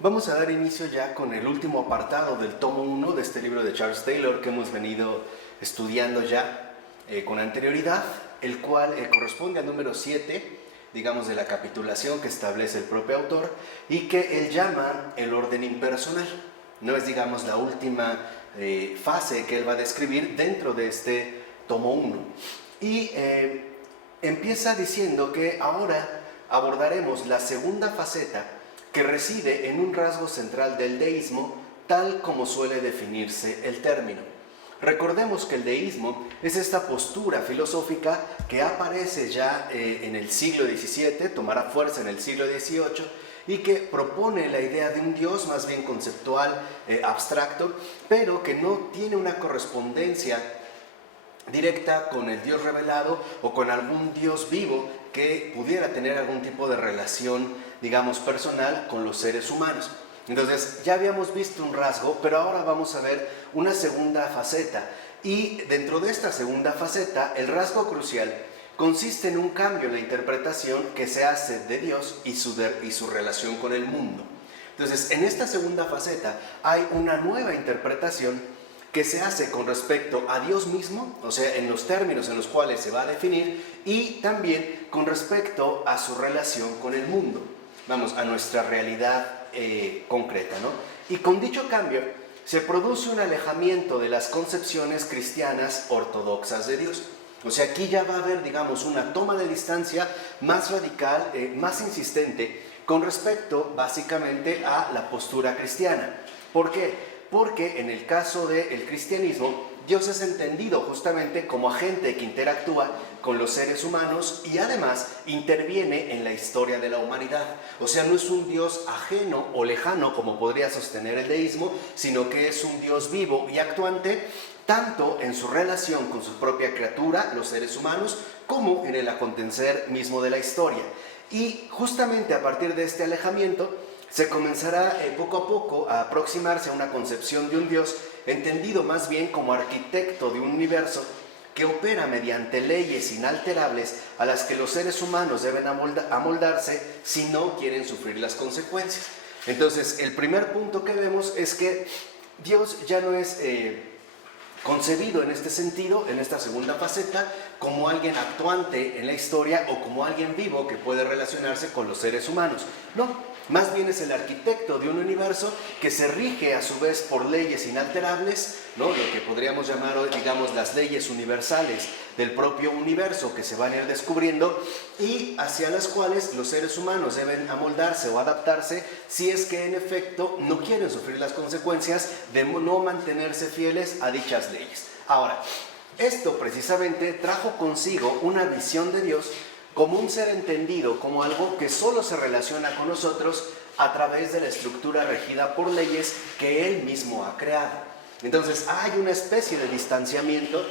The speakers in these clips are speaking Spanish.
Vamos a dar inicio ya con el último apartado del tomo 1 de este libro de Charles Taylor que hemos venido estudiando ya con anterioridad, el cual corresponde al número 7, digamos, de la capitulación que establece el propio autor y que él llama el orden impersonal. No es, digamos, la última fase que él va a describir dentro de este tomo 1. Y empieza diciendo que ahora abordaremos la segunda faceta que reside en un rasgo central del deísmo, tal como suele definirse el término. Recordemos que el deísmo es esta postura filosófica que aparece ya en el siglo XVII, tomará fuerza en el siglo XVIII, y que propone la idea de un Dios más bien conceptual, abstracto, pero que no tiene una correspondencia directa con el Dios revelado o con algún Dios vivo que pudiera tener algún tipo de relación, digamos, personal con los seres humanos. Entonces, ya habíamos visto un rasgo, pero ahora vamos a ver una segunda faceta. Y dentro de esta segunda faceta, el rasgo crucial consiste en un cambio en la interpretación que se hace de Dios y su relación con el mundo. Entonces, en esta segunda faceta hay una nueva interpretación que se hace con respecto a Dios mismo, o sea, en los términos en los cuales se va a definir, y también con respecto a su relación con el mundo, vamos, a nuestra realidad concreta, ¿no? Y con dicho cambio se produce un alejamiento de las concepciones cristianas ortodoxas de Dios. O sea, aquí ya va a haber, digamos, una toma de distancia más radical, más insistente, con respecto básicamente a la postura cristiana. ¿Por qué? Porque en el caso del cristianismo, Dios es entendido justamente como agente que interactúa con los seres humanos y además interviene en la historia de la humanidad. O sea, no es un Dios ajeno o lejano como podría sostener el deísmo, sino que es un Dios vivo y actuante tanto en su relación con su propia criatura, los seres humanos, como en el acontecer mismo de la historia. Y justamente a partir de este alejamiento, se comenzará poco a poco a aproximarse a una concepción de un Dios entendido más bien como arquitecto de un universo que opera mediante leyes inalterables a las que los seres humanos deben amoldarse si no quieren sufrir las consecuencias. Entonces, el primer punto que vemos es que Dios ya no es concebido en este sentido, en esta segunda faceta, como alguien actuante en la historia o como alguien vivo que puede relacionarse con los seres humanos. No, más bien es el arquitecto de un universo que se rige a su vez por leyes inalterables, ¿no? Lo que podríamos llamar hoy, digamos, las leyes universales del propio universo que se van a ir descubriendo y hacia las cuales los seres humanos deben amoldarse o adaptarse si es que en efecto no quieren sufrir las consecuencias de no mantenerse fieles a dichas leyes. Ahora, esto precisamente trajo consigo una visión de Dios como un ser entendido, como algo que solo se relaciona con nosotros a través de la estructura regida por leyes que Él mismo ha creado. Entonces hay una especie de distanciamiento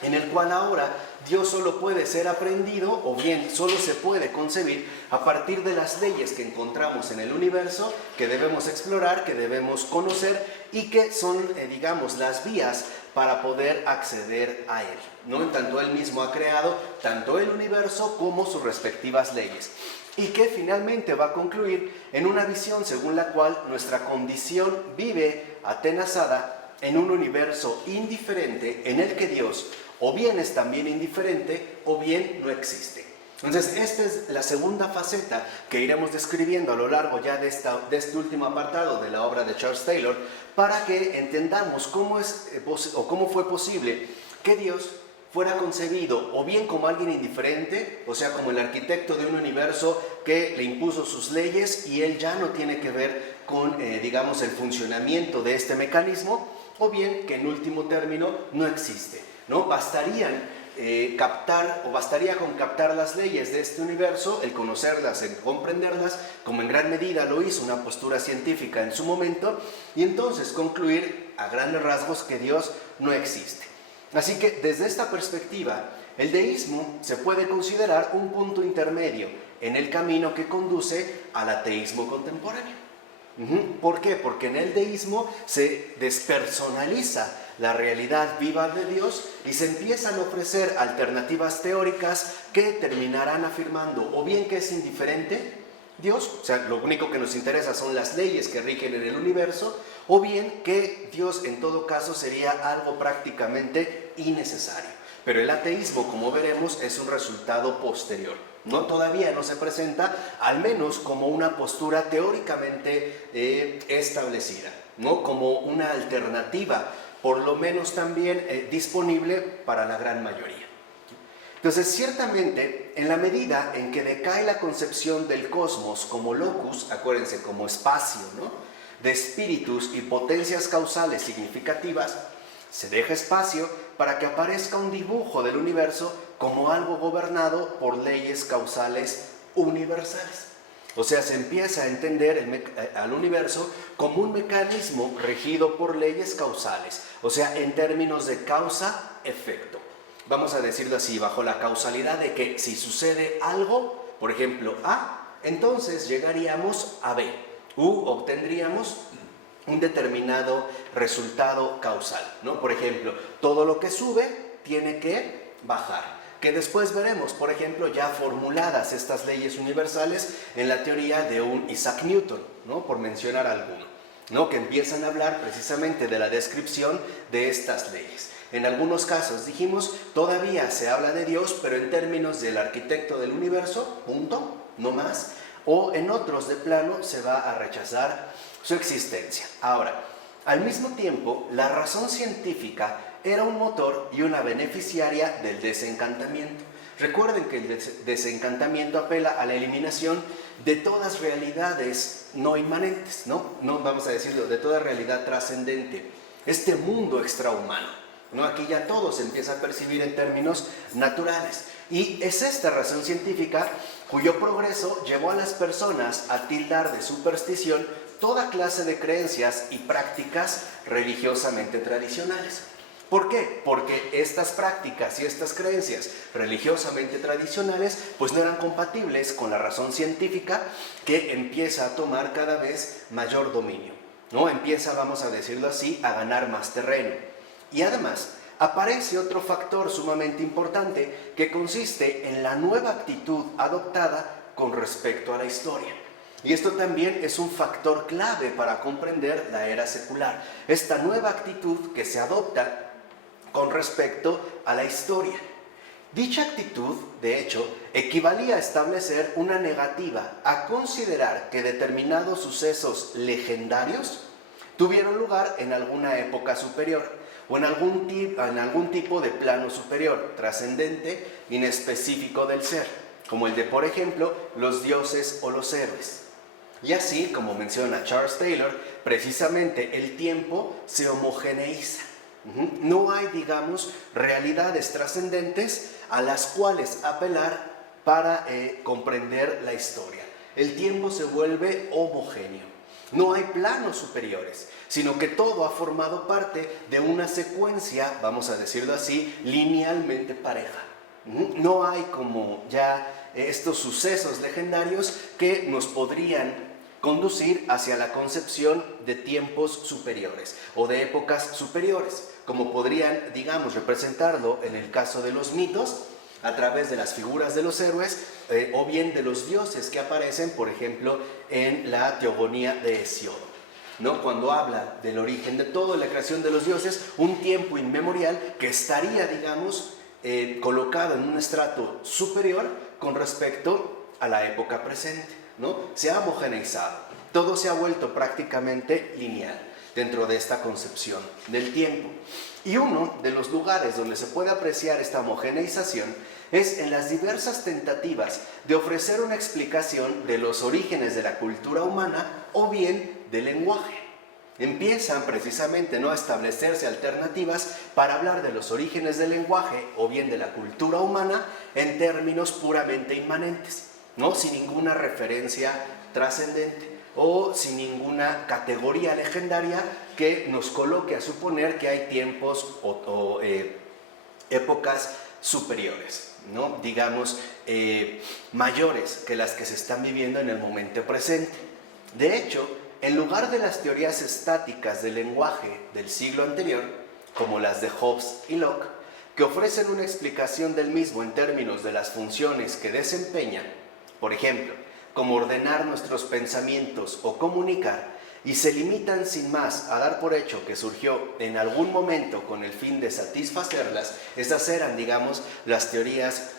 en el cual ahora Dios solo puede ser aprendido o bien solo se puede concebir a partir de las leyes que encontramos en el universo, que debemos explorar, que debemos conocer y que son, digamos, las vías para poder acceder a Él, ¿no? En tanto Él mismo ha creado tanto el universo como sus respectivas leyes. Y que finalmente va a concluir en una visión según la cual nuestra condición vive atenazada en un universo indiferente en el que Dios o bien es también indiferente o bien no existe. Entonces, esta es la segunda faceta que iremos describiendo a lo largo ya de este último apartado de la obra de Charles Taylor para que entendamos cómo fue posible que Dios fuera concebido o bien como alguien indiferente, o sea, como el arquitecto de un universo que le impuso sus leyes y él ya no tiene que ver con, digamos, el funcionamiento de este mecanismo, o bien que en último término no existe, ¿no? Bastaría con captar las leyes de este universo, el conocerlas, el comprenderlas, como en gran medida lo hizo una postura científica en su momento, y entonces concluir a grandes rasgos que Dios no existe. Así que desde esta perspectiva, el deísmo se puede considerar un punto intermedio en el camino que conduce al ateísmo contemporáneo. ¿Por qué? Porque en el deísmo se despersonaliza la realidad viva de Dios y se empiezan a ofrecer alternativas teóricas que terminarán afirmando o bien que es indiferente Dios, o sea, lo único que nos interesa son las leyes que rigen en el universo, o bien que Dios en todo caso sería algo prácticamente innecesario. Pero el ateísmo, como veremos, es un resultado posterior. No, todavía no se presenta, al menos como una postura teóricamente establecida, ¿no? Como una alternativa, por lo menos también disponible para la gran mayoría. Entonces, ciertamente, en la medida en que decae la concepción del cosmos como locus, acuérdense, como espacio, ¿no?, de espíritus y potencias causales significativas, se deja espacio para que aparezca un dibujo del universo como algo gobernado por leyes causales universales. O sea, se empieza a entender al universo como un mecanismo regido por leyes causales, o sea, en términos de causa-efecto. Vamos a decirlo así, bajo la causalidad de que si sucede algo, por ejemplo A, entonces llegaríamos a B, obtendríamos un determinado resultado causal, ¿no? Por ejemplo, todo lo que sube tiene que bajar, que después veremos, por ejemplo, ya formuladas estas leyes universales en la teoría de un Isaac Newton, ¿no?, por mencionar alguno, ¿no?, que empiezan a hablar precisamente de la descripción de estas leyes. En algunos casos, dijimos, todavía se habla de Dios, pero en términos del arquitecto del universo, punto, no más, o en otros de plano se va a rechazar su existencia. Ahora, al mismo tiempo, la razón científica era un motor y una beneficiaria del desencantamiento. Recuerden que el desencantamiento apela a la eliminación de todas realidades no inmanentes, ¿no? No vamos a decirlo, de toda realidad trascendente. Este mundo extrahumano, ¿no? Aquí ya todo se empieza a percibir en términos naturales. Y es esta razón científica cuyo progreso llevó a las personas a tildar de superstición toda clase de creencias y prácticas religiosamente tradicionales. ¿Por qué? Porque estas prácticas y estas creencias religiosamente tradicionales pues no eran compatibles con la razón científica, que empieza a tomar cada vez mayor dominio, ¿no? Empieza, vamos a decirlo así, a ganar más terreno. Y además aparece otro factor sumamente importante que consiste en la nueva actitud adoptada con respecto a la historia. Y esto también es un factor clave para comprender la era secular. Esta nueva actitud que se adopta con respecto a la historia. Dicha actitud, de hecho, equivalía a establecer una negativa a considerar que determinados sucesos legendarios tuvieron lugar en alguna época superior o en algún tipo de plano superior, trascendente, inespecífico del ser, como el de, por ejemplo, los dioses o los héroes. Y así, como menciona Charles Taylor, precisamente el tiempo se homogeneiza. No hay, digamos, realidades trascendentes a las cuales apelar para comprender la historia. El tiempo se vuelve homogéneo. No hay planos superiores, sino que todo ha formado parte de una secuencia, vamos a decirlo así, linealmente pareja. No hay como ya estos sucesos legendarios que nos podrían conducir hacia la concepción de tiempos superiores o de épocas superiores, como podrían, digamos, representarlo en el caso de los mitos, a través de las figuras de los héroes o bien de los dioses que aparecen, por ejemplo, en la Teogonía de Hesíodo, ¿no? Cuando habla del origen de todo, la creación de los dioses, un tiempo inmemorial que estaría, digamos, colocado en un estrato superior con respecto a la época presente, ¿no? Se ha homogeneizado, todo se ha vuelto prácticamente lineal dentro de esta concepción del tiempo. Y uno de los lugares donde se puede apreciar esta homogeneización es en las diversas tentativas de ofrecer una explicación de los orígenes de la cultura humana o bien del lenguaje. Empiezan precisamente, ¿no?, a establecerse alternativas para hablar de los orígenes del lenguaje o bien de la cultura humana en términos puramente inmanentes, ¿no?, sin ninguna referencia trascendente o sin ninguna categoría legendaria que nos coloque a suponer que hay tiempos o épocas superiores, ¿no?, digamos, mayores que las que se están viviendo en el momento presente. De hecho, en lugar de las teorías estáticas del lenguaje del siglo anterior, como las de Hobbes y Locke, que ofrecen una explicación del mismo en términos de las funciones que desempeña, por ejemplo, como ordenar nuestros pensamientos o comunicar, y se limitan sin más a dar por hecho que surgió en algún momento con el fin de satisfacerlas, estas eran, digamos, las teorías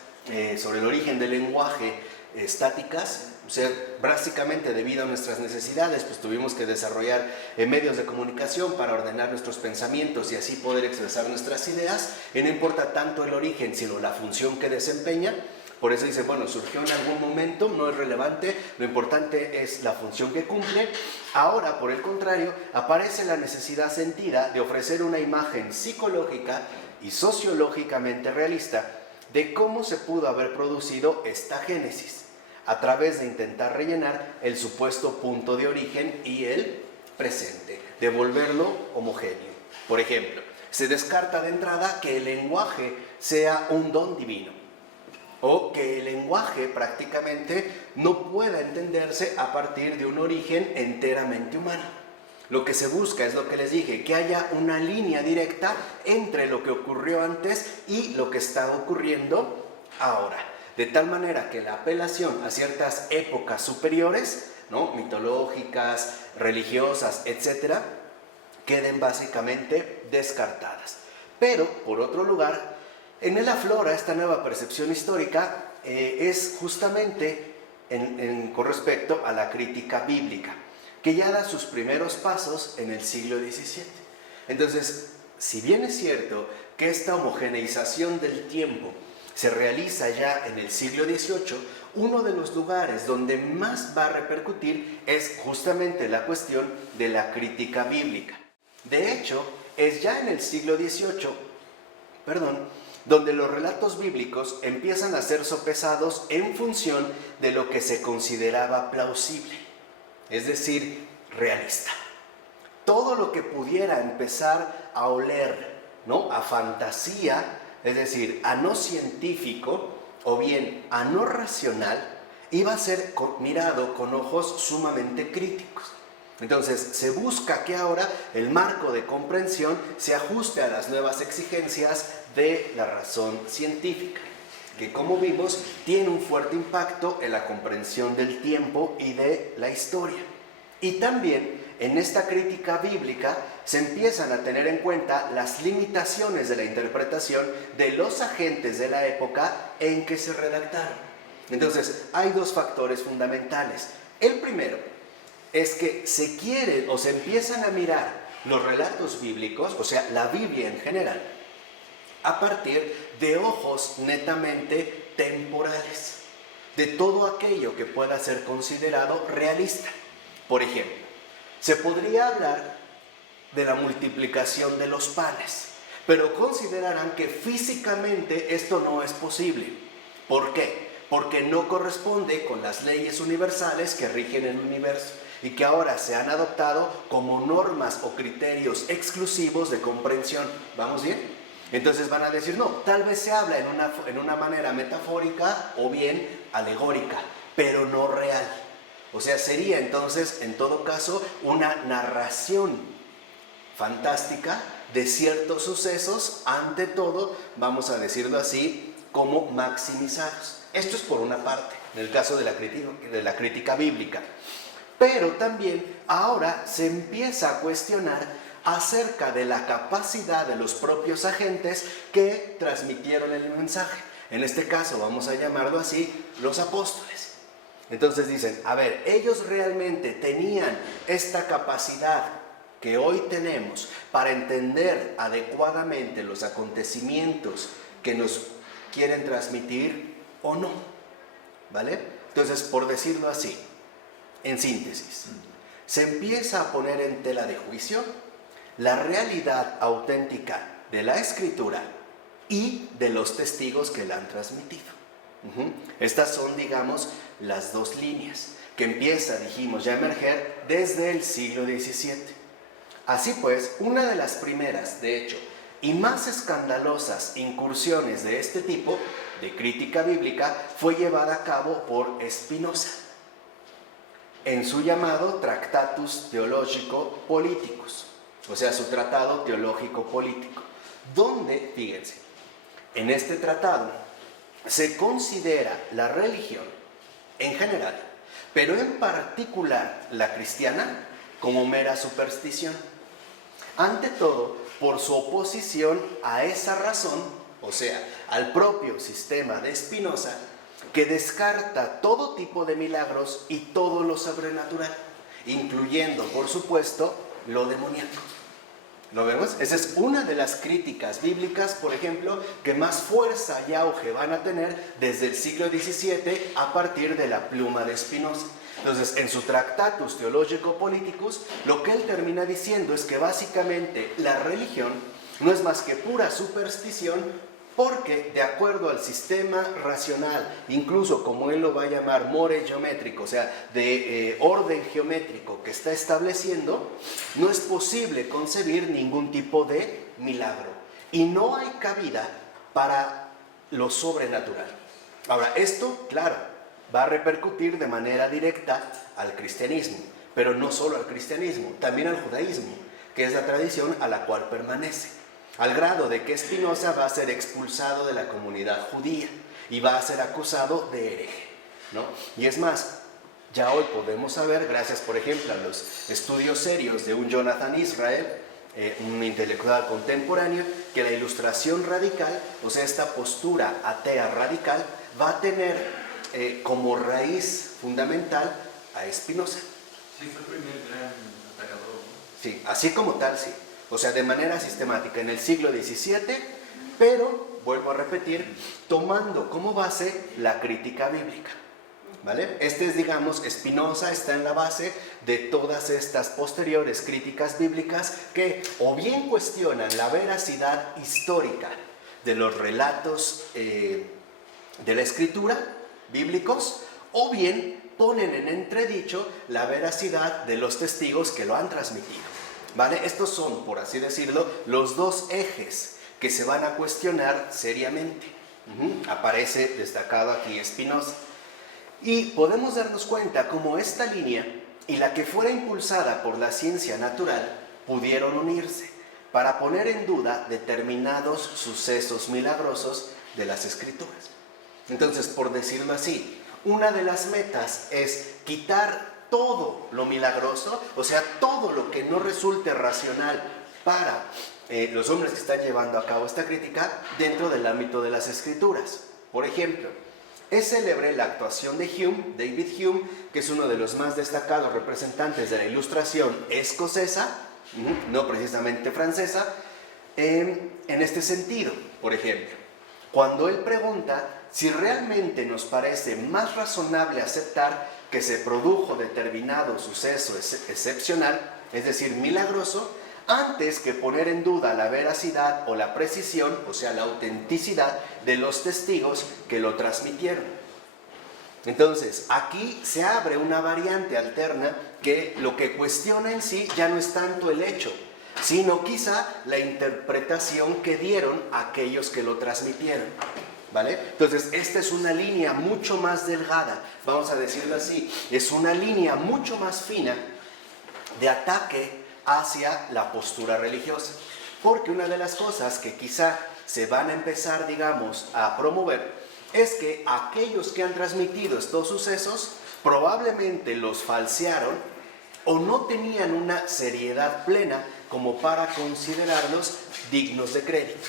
sobre el origen del lenguaje estáticas. O sea, básicamente debido a nuestras necesidades, pues tuvimos que desarrollar medios de comunicación para ordenar nuestros pensamientos y así poder expresar nuestras ideas. Y no importa tanto el origen, sino la función que desempeña. Por eso dice, bueno, surgió en algún momento, no es relevante, lo importante es la función que cumple. Ahora, por el contrario, aparece la necesidad sentida de ofrecer una imagen psicológica y sociológicamente realista de cómo se pudo haber producido esta génesis, a través de intentar rellenar el supuesto punto de origen y el presente, de volverlo homogéneo. Por ejemplo, se descarta de entrada que el lenguaje sea un don divino, o que el lenguaje prácticamente no pueda entenderse a partir de un origen enteramente humano. Lo que se busca es lo que les dije, que haya una línea directa entre lo que ocurrió antes y lo que está ocurriendo ahora. De tal manera que la apelación a ciertas épocas superiores, ¿no?, mitológicas, religiosas, etcétera, queden básicamente descartadas. Pero, por otro lugar, en él aflora esta nueva percepción histórica, es justamente con respecto a la crítica bíblica, que ya da sus primeros pasos en el siglo XVII. Entonces, si bien es cierto que esta homogeneización del tiempo se realiza ya en el siglo XVIII, uno de los lugares donde más va a repercutir es justamente la cuestión de la crítica bíblica. De hecho, es ya en el siglo XVIII, donde los relatos bíblicos empiezan a ser sopesados en función de lo que se consideraba plausible, es decir, realista. Todo lo que pudiera empezar a oler, ¿no?, a fantasía, es decir, a no científico o bien a no racional, iba a ser mirado con ojos sumamente críticos. Entonces, se busca que ahora el marco de comprensión se ajuste a las nuevas exigencias de la razón científica, que, como vimos, tiene un fuerte impacto en la comprensión del tiempo y de la historia. Y también en esta crítica bíblica se empiezan a tener en cuenta las limitaciones de la interpretación de los agentes de la época en que se redactaron. Entonces, hay dos factores fundamentales. El primero es que se quieren o se empiezan a mirar los relatos bíblicos, o sea, la Biblia en general, a partir de ojos netamente temporales, de todo aquello que pueda ser considerado realista. Por ejemplo, se podría hablar de la multiplicación de los panes, pero considerarán que físicamente esto no es posible. ¿Por qué? Porque no corresponde con las leyes universales que rigen el universo y que ahora se han adoptado como normas o criterios exclusivos de comprensión. ¿Vamos bien? Entonces van a decir, no, tal vez se habla en una manera metafórica o bien alegórica, pero no real. O sea, sería entonces, en todo caso, una narración fantástica de ciertos sucesos, ante todo, vamos a decirlo así, como maximizados. Esto es por una parte, en el caso de la crítica bíblica. Pero también ahora se empieza a cuestionar acerca de la capacidad de los propios agentes que transmitieron el mensaje. En este caso, vamos a llamarlo así, los apóstoles. Entonces dicen, a ver, ellos realmente tenían esta capacidad que hoy tenemos para entender adecuadamente los acontecimientos que nos quieren transmitir o no, ¿vale? Entonces, por decirlo así, en síntesis, se empieza a poner en tela de juicio la realidad auténtica de la Escritura y de los testigos que la han transmitido. Estas son, digamos, las dos líneas que empieza, dijimos, ya a emerger desde el siglo XVII. Así pues, una de las primeras, de hecho, y más escandalosas incursiones de este tipo, de crítica bíblica, fue llevada a cabo por Spinoza, en su llamado Tractatus Theologico Politicus, o sea, su tratado teológico político, donde, fíjense, en este tratado se considera la religión, en general, pero en particular la cristiana como mera superstición. Ante todo, por su oposición a esa razón, o sea, al propio sistema de Spinoza, que descarta todo tipo de milagros y todo lo sobrenatural, incluyendo, por supuesto, lo demoníaco. ¿Lo vemos? Esa es una de las críticas bíblicas, por ejemplo, que más fuerza y auge van a tener desde el siglo XVII a partir de la pluma de Spinoza. Entonces, en su Tractatus Theologico Politicus, lo que él termina diciendo es que básicamente la religión no es más que pura superstición, porque de acuerdo al sistema racional, incluso como él lo va a llamar more geométrico, o sea, de orden geométrico que está estableciendo, no es posible concebir ningún tipo de milagro. Y no hay cabida para lo sobrenatural. Ahora, esto, claro, va a repercutir de manera directa al cristianismo, pero no solo al cristianismo, también al judaísmo, que es la tradición a la cual permanece. Al grado de que Spinoza va a ser expulsado de la comunidad judía y va a ser acusado de hereje, ¿no? Y es más, ya hoy podemos saber, gracias por ejemplo a los estudios serios de un Jonathan Israel, un intelectual contemporáneo, que la ilustración radical, o sea, esta postura atea radical, va a tener como raíz fundamental a Spinoza. Sí, fue el primer gran atacador, ¿no? Sí, así como tal, sí. O sea, de manera sistemática en el siglo XVII, pero, vuelvo a repetir, tomando como base la crítica bíblica, ¿vale? Este es, digamos, Spinoza está en la base de todas estas posteriores críticas bíblicas que o bien cuestionan la veracidad histórica de los relatos de la escritura bíblicos, o bien ponen en entredicho la veracidad de los testigos que lo han transmitido. ¿Vale? Estos son, por así decirlo, los dos ejes que se van a cuestionar seriamente. Aparece destacado aquí Spinoza. Y podemos darnos cuenta cómo esta línea y la que fuera impulsada por la ciencia natural pudieron unirse para poner en duda determinados sucesos milagrosos de las Escrituras. Entonces, por decirlo así, una de las metas es quitar todo lo milagroso, o sea, todo lo que no resulte racional para los hombres que están llevando a cabo esta crítica dentro del ámbito de las Escrituras. Por ejemplo, es célebre la actuación de Hume, David Hume, que es uno de los más destacados representantes de la Ilustración escocesa, no precisamente francesa, en este sentido. Por ejemplo, cuando él pregunta si realmente nos parece más razonable aceptar que se produjo determinado suceso excepcional, es decir, milagroso, antes que poner en duda la veracidad o la precisión, o sea, la autenticidad de los testigos que lo transmitieron. Entonces, aquí se abre una variante alterna que lo que cuestiona en sí ya no es tanto el hecho, sino quizá la interpretación que dieron aquellos que lo transmitieron. ¿Vale? Entonces, esta es una línea mucho más delgada, vamos a decirlo así, es una línea mucho más fina de ataque hacia la postura religiosa. Porque una de las cosas que quizá se van a empezar, digamos, a promover es que aquellos que han transmitido estos sucesos probablemente los falsearon o no tenían una seriedad plena como para considerarlos dignos de crédito.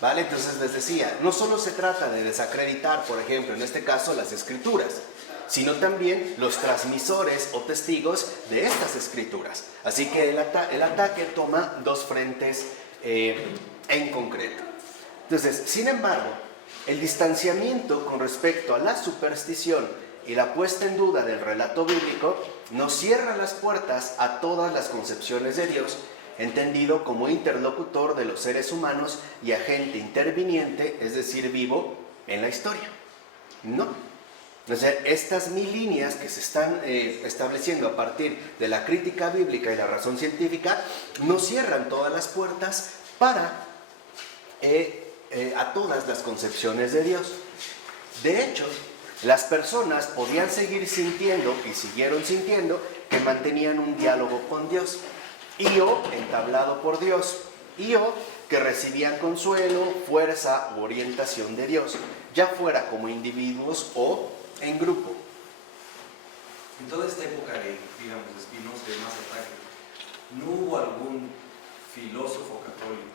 ¿Vale? Entonces les decía, no solo se trata de desacreditar, por ejemplo, en este caso las escrituras, sino también los transmisores o testigos de estas escrituras. Así que el ataque toma dos frentes en concreto. Entonces, sin embargo, el distanciamiento con respecto a la superstición y la puesta en duda del relato bíblico nos cierra las puertas a todas las concepciones de Dios, entendido como interlocutor de los seres humanos y agente interviniente, es decir, vivo en la historia. No. O sea, estas 1000 líneas que se están estableciendo a partir de la crítica bíblica y la razón científica no cierran todas las puertas para a todas las concepciones de Dios. De hecho, las personas podían seguir sintiendo y siguieron sintiendo que mantenían un diálogo con Dios, y o entablado por Dios, y o que recibían consuelo, fuerza u orientación de Dios, ya fuera como individuos o en grupo. En toda esta época de, digamos, de Spinoza y más ataque, ¿no hubo algún filósofo católico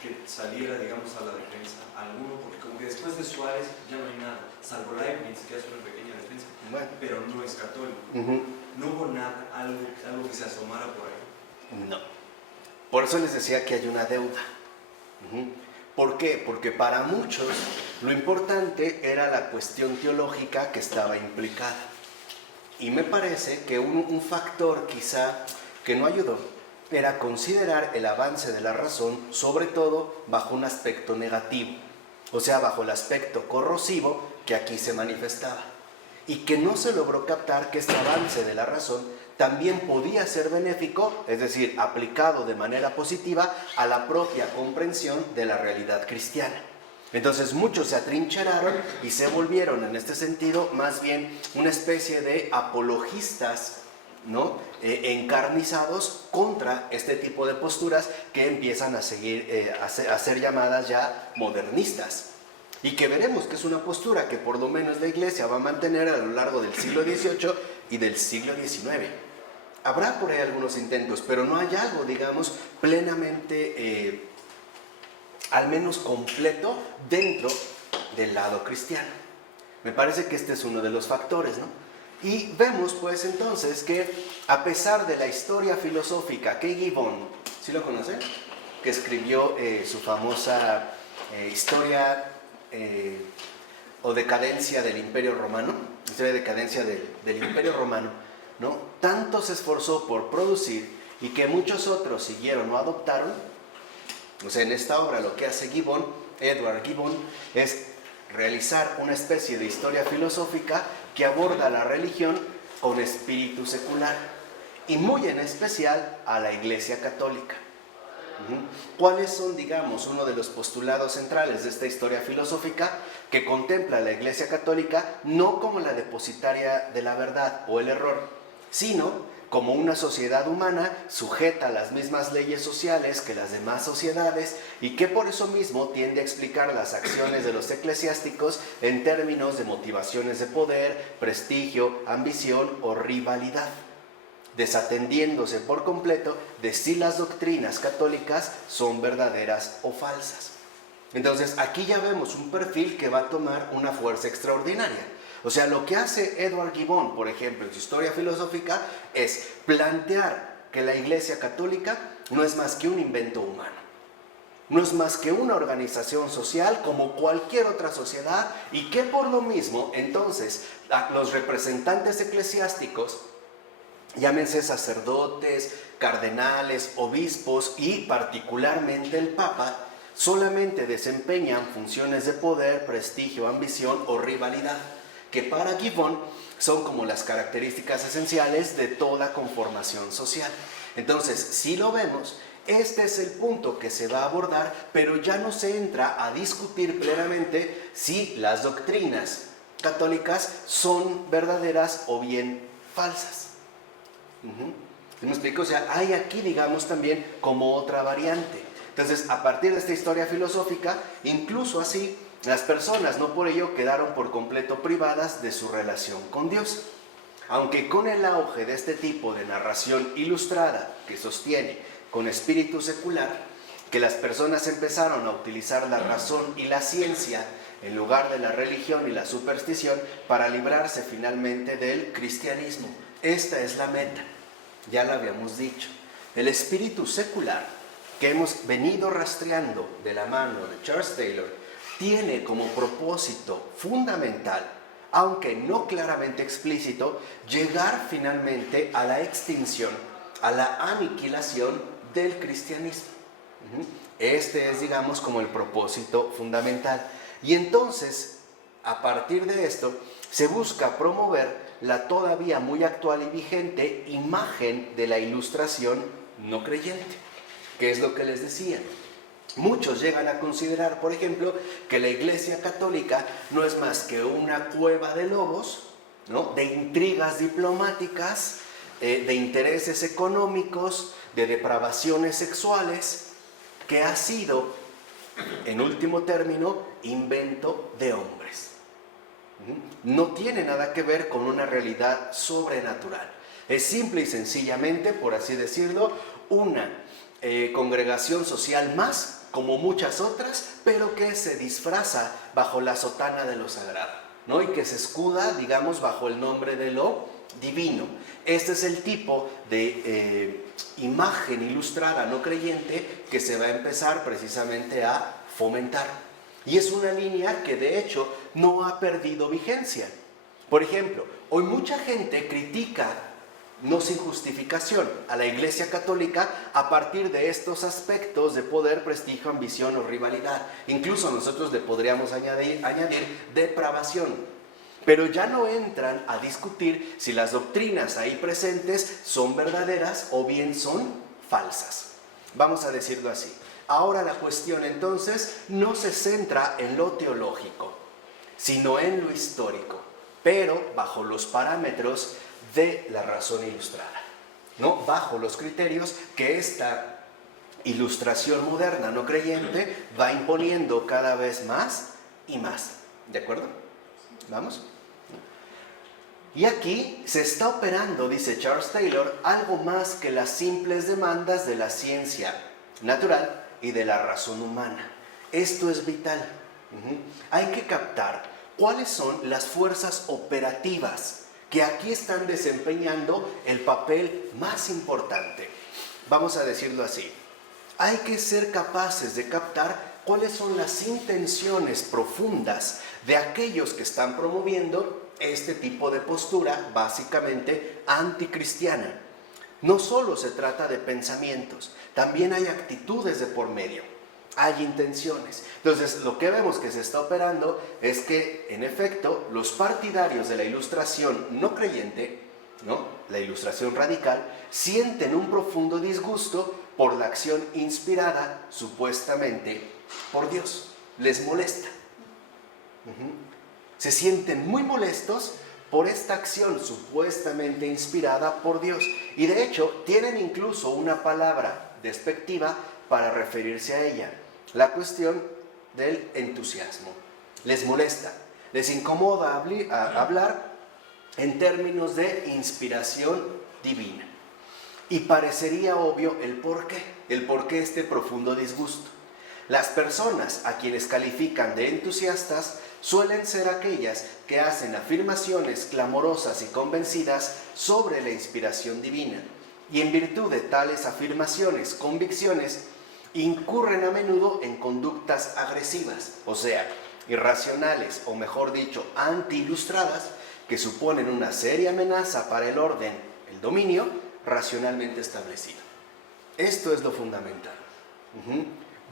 que saliera, digamos, a la defensa? Alguno, porque como que después de Suárez ya no hay nada, salvo Leibniz, que hace una pequeña defensa, Bueno. pero no es católico. No hubo nada, algo que se asomara por ahí. No. Por eso les decía que hay una deuda. ¿Por qué? Porque para muchos lo importante era la cuestión teológica que estaba implicada. Y me parece que un factor quizá que no ayudó era considerar el avance de la razón, sobre todo bajo un aspecto negativo, o sea, bajo el aspecto corrosivo que aquí se manifestaba, y que no se logró captar que este avance de la razón también podía ser benéfico, es decir, aplicado de manera positiva a la propia comprensión de la realidad cristiana. Entonces muchos se atrincheraron y se volvieron en este sentido más bien una especie de apologistas, ¿no? Encarnizados contra este tipo de posturas que empiezan a ser llamadas ya modernistas, y que veremos que es una postura que por lo menos la Iglesia va a mantener a lo largo del siglo XVIII y del siglo XIX. Habrá por ahí algunos intentos, pero no hay algo, digamos, plenamente, al menos completo, dentro del lado cristiano. Me parece que este es uno de los factores, ¿no? Y vemos pues entonces que a pesar de la historia filosófica que Gibbon, ¿sí lo conocen? Que escribió su famosa historia o decadencia del Imperio Romano, historia de decadencia del Imperio Romano, ¿no? Tanto se esforzó por producir y que muchos otros siguieron o adoptaron. O sea, en esta obra lo que hace Gibbon, Edward Gibbon, es realizar una especie de historia filosófica que aborda la religión con espíritu secular y muy en especial a la Iglesia Católica. ¿Cuáles son, digamos, uno de los postulados centrales de esta historia filosófica? Que contempla a la Iglesia Católica no como la depositaria de la verdad o el error, sino como una sociedad humana sujeta a las mismas leyes sociales que las demás sociedades y que por eso mismo tiende a explicar las acciones de los eclesiásticos en términos de motivaciones de poder, prestigio, ambición o rivalidad, desatendiéndose por completo de si las doctrinas católicas son verdaderas o falsas. Entonces aquí ya vemos un perfil que va a tomar una fuerza extraordinaria. O sea, lo que hace Edward Gibbon, por ejemplo, en su historia filosófica, es plantear que la Iglesia Católica no es más que un invento humano. No es más que una organización social como cualquier otra sociedad y que por lo mismo, entonces, los representantes eclesiásticos, llámense sacerdotes, cardenales, obispos y particularmente el Papa, solamente desempeñan funciones de poder, prestigio, ambición o rivalidad, que para Gibbon son como las características esenciales de toda conformación social. Entonces, si lo vemos, este es el punto que se va a abordar, pero ya no se entra a discutir plenamente si las doctrinas católicas son verdaderas o bien falsas. ¿Me explico? O sea, hay aquí, digamos, también como otra variante. Entonces, a partir de esta historia filosófica, incluso así, las personas no por ello quedaron por completo privadas de su relación con Dios. Aunque con el auge de este tipo de narración ilustrada que sostiene con espíritu secular, que las personas empezaron a utilizar la razón y la ciencia en lugar de la religión y la superstición para librarse finalmente del cristianismo. Esta es la meta, ya lo habíamos dicho. El espíritu secular que hemos venido rastreando de la mano de Charles Taylor tiene como propósito fundamental, aunque no claramente explícito, llegar finalmente a la extinción, a la aniquilación del cristianismo. Este es, digamos, como el propósito fundamental. Y entonces, a partir de esto, se busca promover la todavía muy actual y vigente imagen de la ilustración no creyente, que es lo que les decía. Muchos llegan a considerar, por ejemplo, que la Iglesia Católica no es más que una cueva de lobos, ¿no? De intrigas diplomáticas, de intereses económicos, de depravaciones sexuales, que ha sido, en último término, invento de hombres. No tiene nada que ver con una realidad sobrenatural. Es simple y sencillamente, por así decirlo, una congregación social más, como muchas otras, pero que se disfraza bajo la sotana de lo sagrado, ¿no? Y que se escuda, digamos, bajo el nombre de lo divino. Este es el tipo de imagen ilustrada no creyente que se va a empezar precisamente a fomentar. Y es una línea que de hecho no ha perdido vigencia. Por ejemplo, hoy mucha gente critica, no sin justificación, a la Iglesia Católica a partir de estos aspectos de poder, prestigio, ambición o rivalidad. Incluso nosotros le podríamos añadir depravación. Pero ya no entran a discutir si las doctrinas ahí presentes son verdaderas o bien son falsas. Vamos a decirlo así. Ahora la cuestión entonces no se centra en lo teológico, sino en lo histórico, pero bajo los parámetros de la razón ilustrada, ¿no? Bajo los criterios que esta ilustración moderna no creyente va imponiendo cada vez más y más. ¿De acuerdo? ¿Vamos? Y aquí se está operando, dice Charles Taylor, algo más que las simples demandas de la ciencia natural y de la razón humana. Esto es vital. Hay que captar cuáles son las fuerzas operativas que aquí están desempeñando el papel más importante. Vamos a decirlo así. Hay que ser capaces de captar cuáles son las intenciones profundas de aquellos que están promoviendo este tipo de postura básicamente anticristiana. No solo se trata de pensamientos, también hay actitudes de por medio, hay intenciones. Entonces, lo que vemos que se está operando es que, en efecto, los partidarios de la ilustración no creyente, ¿no?, la ilustración radical, sienten un profundo disgusto por la acción inspirada, supuestamente, por Dios. Les molesta. Se sienten muy molestos por esta acción supuestamente inspirada por Dios. Y de hecho, tienen incluso una palabra despectiva para referirse a ella. La cuestión del entusiasmo. Les molesta, les incomoda hablar en términos de inspiración divina. Y parecería obvio el por qué este profundo disgusto. Las personas a quienes califican de entusiastas suelen ser aquellas que hacen afirmaciones clamorosas y convencidas sobre la inspiración divina, y en virtud de tales afirmaciones, convicciones, incurren a menudo en conductas agresivas, o sea, irracionales, o mejor dicho, anti-ilustradas, que suponen una seria amenaza para el orden, el dominio racionalmente establecido. Esto es lo fundamental.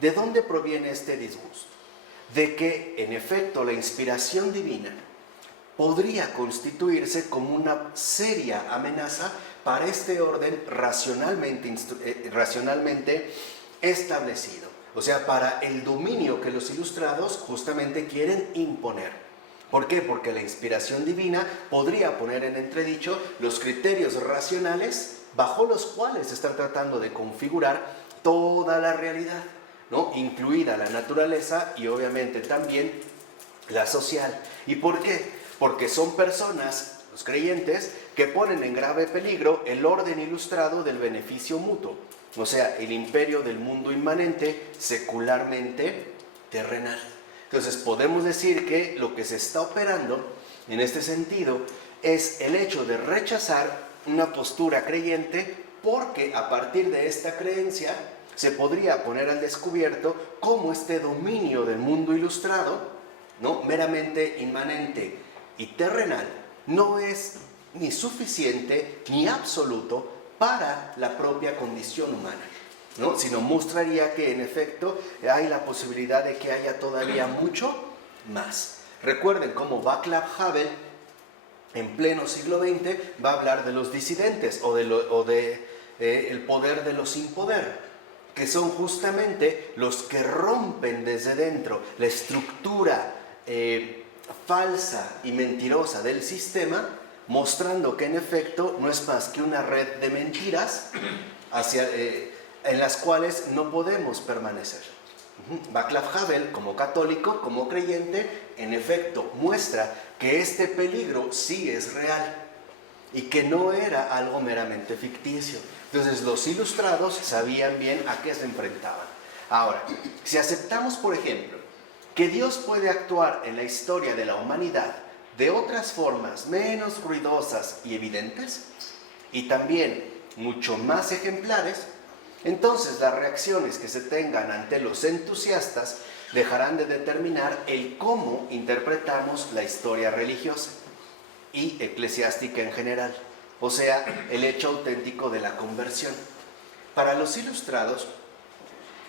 ¿De dónde proviene este disgusto? De que, en efecto, la inspiración divina podría constituirse como una seria amenaza para este orden racionalmente establecido. O sea, para el dominio que los ilustrados justamente quieren imponer. ¿Por qué? Porque la inspiración divina podría poner en entredicho los criterios racionales bajo los cuales se está tratando de configurar toda la realidad, ¿no?, incluida la naturaleza y obviamente también la social. ¿Y por qué? Porque son personas, los creyentes, que ponen en grave peligro el orden ilustrado del beneficio mutuo, o sea, el imperio del mundo inmanente, secularmente terrenal. Entonces podemos decir que lo que se está operando en este sentido es el hecho de rechazar una postura creyente, porque a partir de esta creencia se podría poner al descubierto cómo este dominio del mundo ilustrado, ¿no?, meramente inmanente y terrenal, no es ni suficiente ni absoluto para la propia condición humana, ¿no?, sino mostraría que en efecto hay la posibilidad de que haya todavía mucho más. Recuerden cómo Václav Havel en pleno siglo XX va a hablar de los disidentes o el poder de los sin poder, que son justamente los que rompen desde dentro la estructura falsa y mentirosa del sistema, mostrando que en efecto no es más que una red de mentiras en las cuales no podemos permanecer. Václav Havel, como católico, como creyente, en efecto muestra que este peligro sí es real y que no era algo meramente ficticio. Entonces los ilustrados sabían bien a qué se enfrentaban. Ahora, si aceptamos, por ejemplo, que Dios puede actuar en la historia de la humanidad de otras formas menos ruidosas y evidentes, y también mucho más ejemplares, entonces las reacciones que se tengan ante los entusiastas dejarán de determinar el cómo interpretamos la historia religiosa y eclesiástica en general, o sea, el hecho auténtico de la conversión. Para los ilustrados,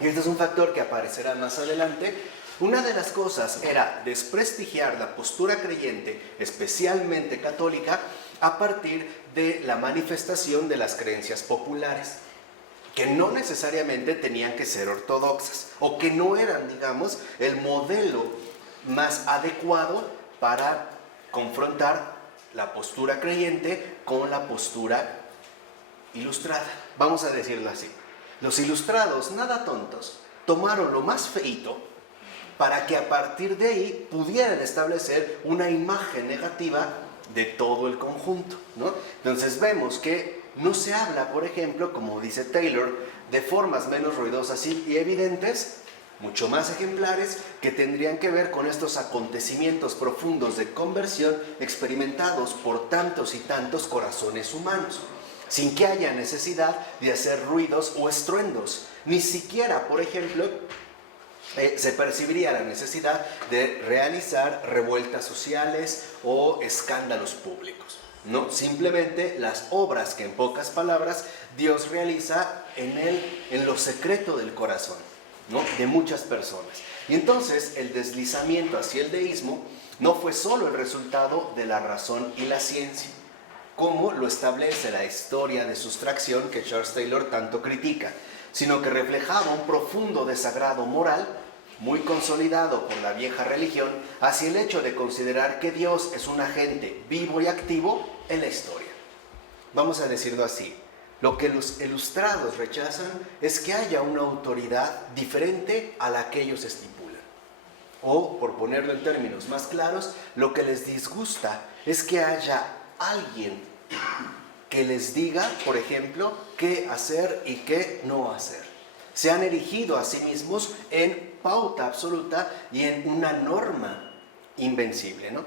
y este es un factor que aparecerá más adelante, una de las cosas era desprestigiar la postura creyente, especialmente católica, a partir de la manifestación de las creencias populares, que no necesariamente tenían que ser ortodoxas, o que no eran, digamos, el modelo más adecuado para confrontar la postura creyente con la postura ilustrada. Vamos a decirlo así. Los ilustrados, nada tontos, tomaron lo más feíto para que a partir de ahí pudieran establecer una imagen negativa de todo el conjunto, ¿no? Entonces vemos que no se habla, por ejemplo, como dice Taylor, de formas menos ruidosas y evidentes, mucho más ejemplares, que tendrían que ver con estos acontecimientos profundos de conversión experimentados por tantos y tantos corazones humanos, sin que haya necesidad de hacer ruidos o estruendos. Ni siquiera, por ejemplo, se percibiría la necesidad de realizar revueltas sociales o escándalos públicos, ¿no? Simplemente las obras que, en pocas palabras, Dios realiza en lo secreto del corazón, ¿no?, de muchas personas. Y entonces el deslizamiento hacia el deísmo no fue solo el resultado de la razón y la ciencia, como lo establece la historia de sustracción que Charles Taylor tanto critica, sino que reflejaba un profundo desagrado moral, muy consolidado por la vieja religión, hacia el hecho de considerar que Dios es un agente vivo y activo en la historia. Vamos a decirlo así: lo que los ilustrados rechazan es que haya una autoridad diferente a la que ellos estipulan. O, por ponerlo en términos más claros, lo que les disgusta es que haya alguien que les diga, por ejemplo, qué hacer y qué no hacer. Se han erigido a sí mismos en pauta absoluta y en una norma invencible, ¿no?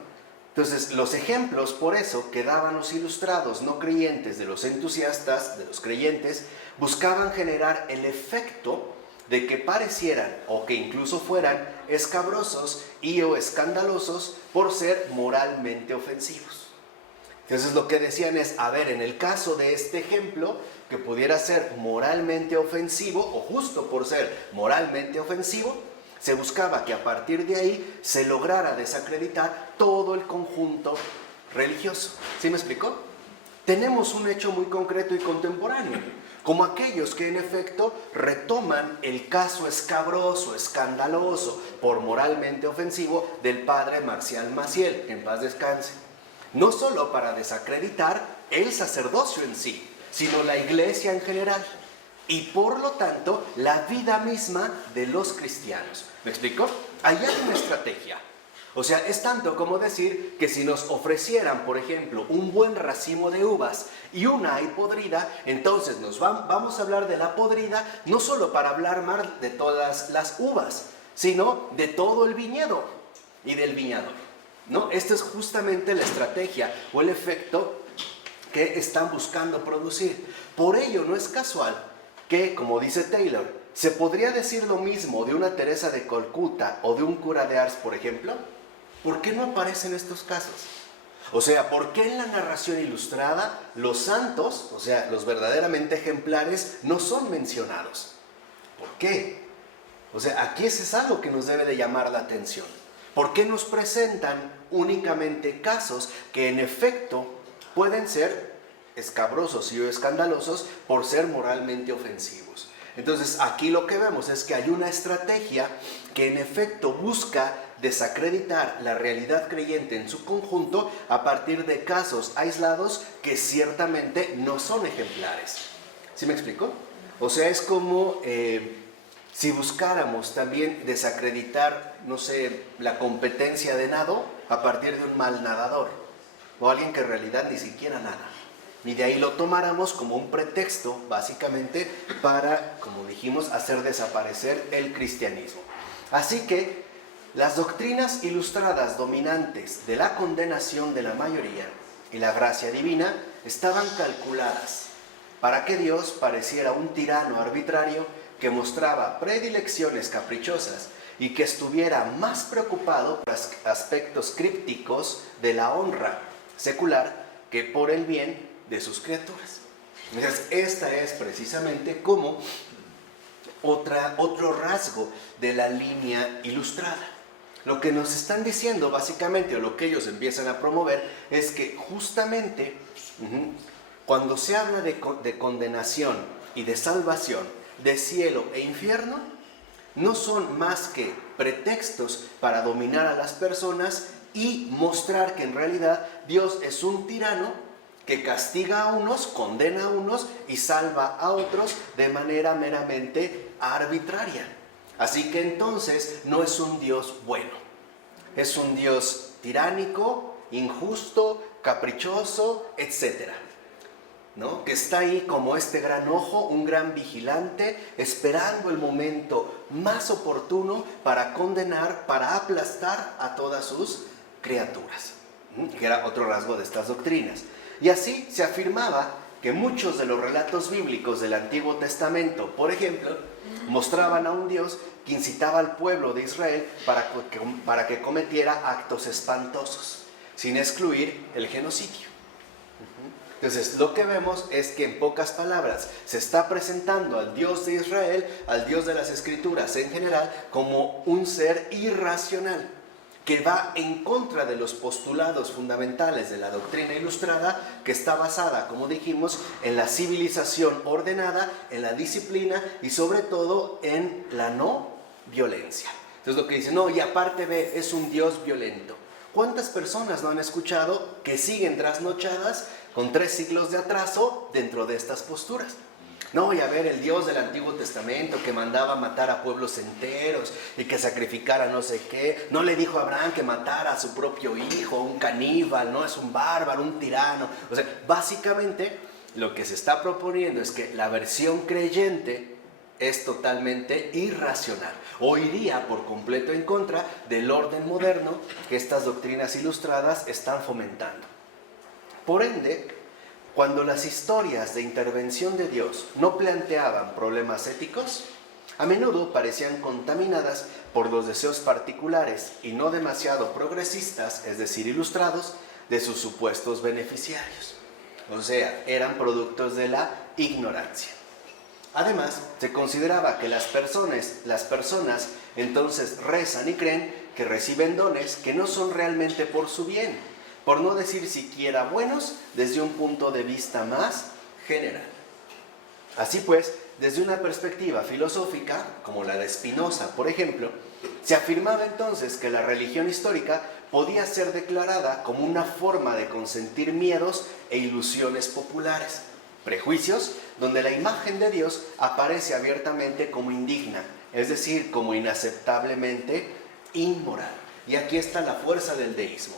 Entonces, los ejemplos, por eso, que daban los ilustrados no creyentes de los entusiastas, de los creyentes, buscaban generar el efecto de que parecieran, o que incluso fueran, escabrosos y o escandalosos por ser moralmente ofensivos. Entonces, lo que decían es, a ver, en el caso de este ejemplo, que pudiera ser moralmente ofensivo, o justo por ser moralmente ofensivo, se buscaba que a partir de ahí se lograra desacreditar todo el conjunto religioso. ¿Sí me explicó? Tenemos un hecho muy concreto y contemporáneo, como aquellos que en efecto retoman el caso escabroso, escandaloso, por moralmente ofensivo del padre Marcial Maciel, en paz descanse. No solo para desacreditar el sacerdocio en sí, sino la iglesia en general, y por lo tanto la vida misma de los cristianos. ¿Me explico? Ahí hay una estrategia. O sea, es tanto como decir que si nos ofrecieran, por ejemplo, un buen racimo de uvas y una hay podrida, entonces vamos a hablar de la podrida, no solo para hablar mal de todas las uvas, sino de todo el viñedo y del viñador, ¿no? Esta es justamente la estrategia o el efecto que están buscando producir. Por ello no es casual que, como dice Taylor, se podría decir lo mismo de una Teresa de Calcuta o de un cura de Ars, por ejemplo. ¿Por qué no aparecen estos casos? O sea, ¿por qué en la narración ilustrada los santos, o sea, los verdaderamente ejemplares, no son mencionados? ¿Por qué? O sea, aquí eso es algo que nos debe de llamar la atención. ¿Por qué nos presentan únicamente casos que en efecto pueden ser escabrosos y escandalosos por ser moralmente ofensivos? Entonces aquí lo que vemos es que hay una estrategia que en efecto busca desacreditar la realidad creyente en su conjunto a partir de casos aislados que ciertamente no son ejemplares. ¿Sí me explico? O sea, es como si buscáramos también desacreditar, no sé, la competencia de nado a partir de un mal nadador o alguien que en realidad ni siquiera nada. Y de ahí lo tomáramos como un pretexto, básicamente, para, como dijimos, hacer desaparecer el cristianismo. Así que las doctrinas ilustradas dominantes de la condenación de la mayoría y la gracia divina estaban calculadas para que Dios pareciera un tirano arbitrario que mostraba predilecciones caprichosas y que estuviera más preocupado por aspectos crípticos de la honra secular que por el bien de sus criaturas. Entonces, esta es precisamente como otro rasgo de la línea ilustrada. Lo que nos están diciendo básicamente, o lo que ellos empiezan a promover, es que justamente cuando se habla de condenación y de salvación, de cielo e infierno, no son más que pretextos para dominar a las personas y mostrar que en realidad Dios es un tirano que castiga a unos, condena a unos y salva a otros de manera meramente arbitraria. Así que entonces no es un Dios bueno, es un Dios tiránico, injusto, caprichoso, etc., ¿no? Que está ahí como este gran ojo, un gran vigilante, esperando el momento más oportuno para condenar, para aplastar a todas sus criaturas, que era otro rasgo de estas doctrinas. Y así se afirmaba que muchos de los relatos bíblicos del Antiguo Testamento, por ejemplo, mostraban a un Dios que incitaba al pueblo de Israel para que cometiera actos espantosos, sin excluir el genocidio. Entonces, lo que vemos es que en pocas palabras se está presentando al Dios de Israel, al Dios de las Escrituras en general, como un ser irracional, que va en contra de los postulados fundamentales de la doctrina ilustrada, que está basada, como dijimos, en la civilización ordenada, en la disciplina y sobre todo en la no violencia. Entonces lo que dice, no, y aparte es un Dios violento. ¿Cuántas personas no han escuchado que siguen trasnochadas con 3 siglos de atraso dentro de estas posturas? No, y a ver, el Dios del Antiguo Testamento que mandaba matar a pueblos enteros y que sacrificara no sé qué, no le dijo a Abraham que matara a su propio hijo, un caníbal, no es un bárbaro, un tirano. O sea, básicamente lo que se está proponiendo es que la versión creyente es totalmente irracional o iría por completo en contra del orden moderno que estas doctrinas ilustradas están fomentando. Por ende, cuando las historias de intervención de Dios no planteaban problemas éticos, a menudo parecían contaminadas por los deseos particulares y no demasiado progresistas, es decir, ilustrados, de sus supuestos beneficiarios. O sea, eran productos de la ignorancia. Además, se consideraba que las personas entonces rezan y creen que reciben dones que no son realmente por su bien, por no decir siquiera buenos, desde un punto de vista más general. Así pues, desde una perspectiva filosófica, como la de Spinoza, por ejemplo, se afirmaba entonces que la religión histórica podía ser declarada como una forma de consentir miedos e ilusiones populares, prejuicios donde la imagen de Dios aparece abiertamente como indigna, es decir, como inaceptablemente inmoral. Y aquí está la fuerza del deísmo.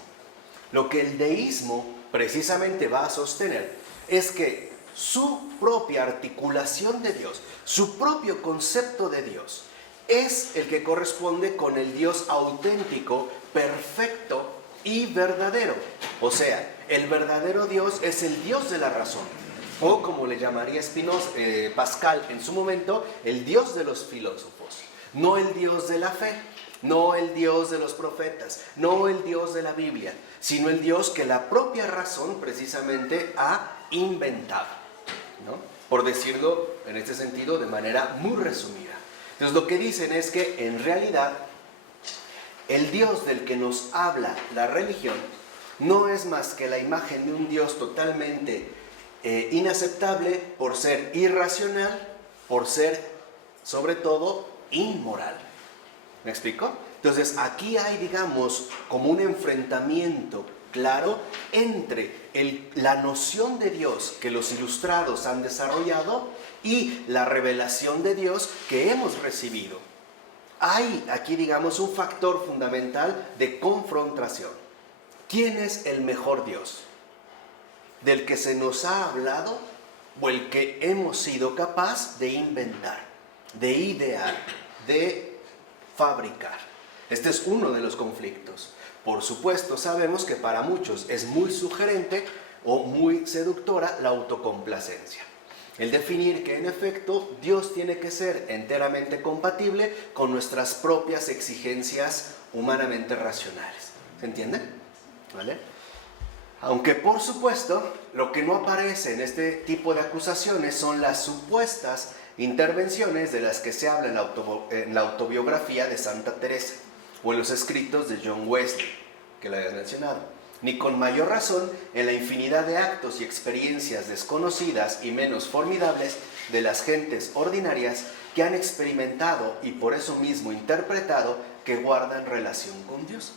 Lo que el deísmo precisamente va a sostener es que su propia articulación de Dios, su propio concepto de Dios, es el que corresponde con el Dios auténtico, perfecto y verdadero. O sea, el verdadero Dios es el Dios de la razón, o como le llamaría Pascal en su momento, el Dios de los filósofos, no el Dios de la fe, no el Dios de los profetas, no el Dios de la Biblia, sino el Dios que la propia razón precisamente ha inventado, ¿no? Por decirlo en este sentido de manera muy resumida. Entonces lo que dicen es que en realidad el Dios del que nos habla la religión no es más que la imagen de un Dios totalmente inaceptable por ser irracional, por ser sobre todo inmoral. ¿Me explico? Entonces aquí hay, digamos, como un enfrentamiento claro entre la noción de Dios que los ilustrados han desarrollado y la revelación de Dios que hemos recibido. Hay aquí, digamos, un factor fundamental de confrontación. ¿Quién es el mejor Dios? ¿Del que se nos ha hablado o el que hemos sido capaz de inventar, de idear, de fabricar? Este es uno de los conflictos. Por supuesto, sabemos que para muchos es muy sugerente o muy seductora la autocomplacencia. El definir que en efecto Dios tiene que ser enteramente compatible con nuestras propias exigencias humanamente racionales. ¿Se entiende? ¿Vale? Aunque por supuesto lo que no aparece en este tipo de acusaciones son las supuestas intervenciones de las que se habla en la autobiografía de Santa Teresa o en los escritos de John Wesley, que lo habías mencionado. Ni con mayor razón en la infinidad de actos y experiencias desconocidas y menos formidables de las gentes ordinarias que han experimentado y por eso mismo interpretado que guardan relación con Dios.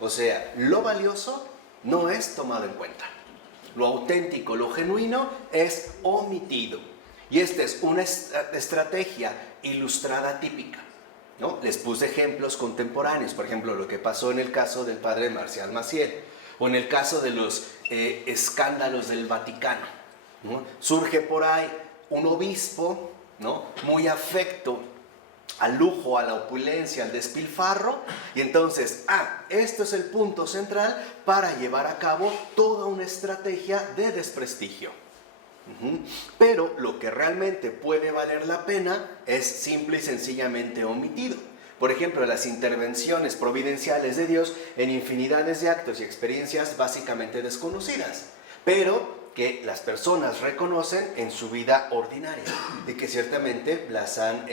O sea, lo valioso no es tomado en cuenta. Lo auténtico, lo genuino es omitido. Y esta es una estrategia ilustrada típica, ¿no? Les puse ejemplos contemporáneos, por ejemplo, lo que pasó en el caso del padre Marcial Maciel, o en el caso de los escándalos del Vaticano, ¿no? Surge por ahí un obispo, ¿no?, muy afecto al lujo, a la opulencia, al despilfarro, y entonces, esto es el punto central para llevar a cabo toda una estrategia de desprestigio. Pero lo que realmente puede valer la pena es simple y sencillamente omitido. Por ejemplo, las intervenciones providenciales de Dios en infinidades de actos y experiencias básicamente desconocidas, pero que las personas reconocen en su vida ordinaria y que ciertamente las han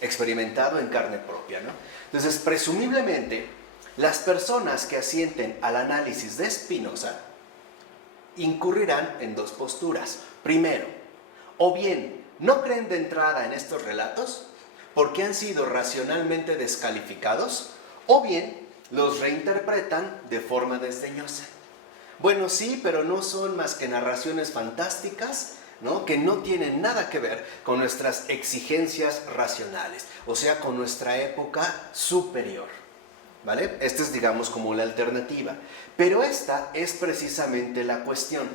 experimentado en carne propia, ¿no? Entonces, presumiblemente, las personas que asienten al análisis de Spinoza incurrirán en dos posturas. Primero, o bien no creen de entrada en estos relatos porque han sido racionalmente descalificados, o bien los reinterpretan de forma desdeñosa. Bueno, sí, pero no son más que narraciones fantásticas, ¿no?, que no tienen nada que ver con nuestras exigencias racionales, o sea, con nuestra época superior, ¿vale? Esta es, digamos, como la alternativa. Pero esta es precisamente la cuestión,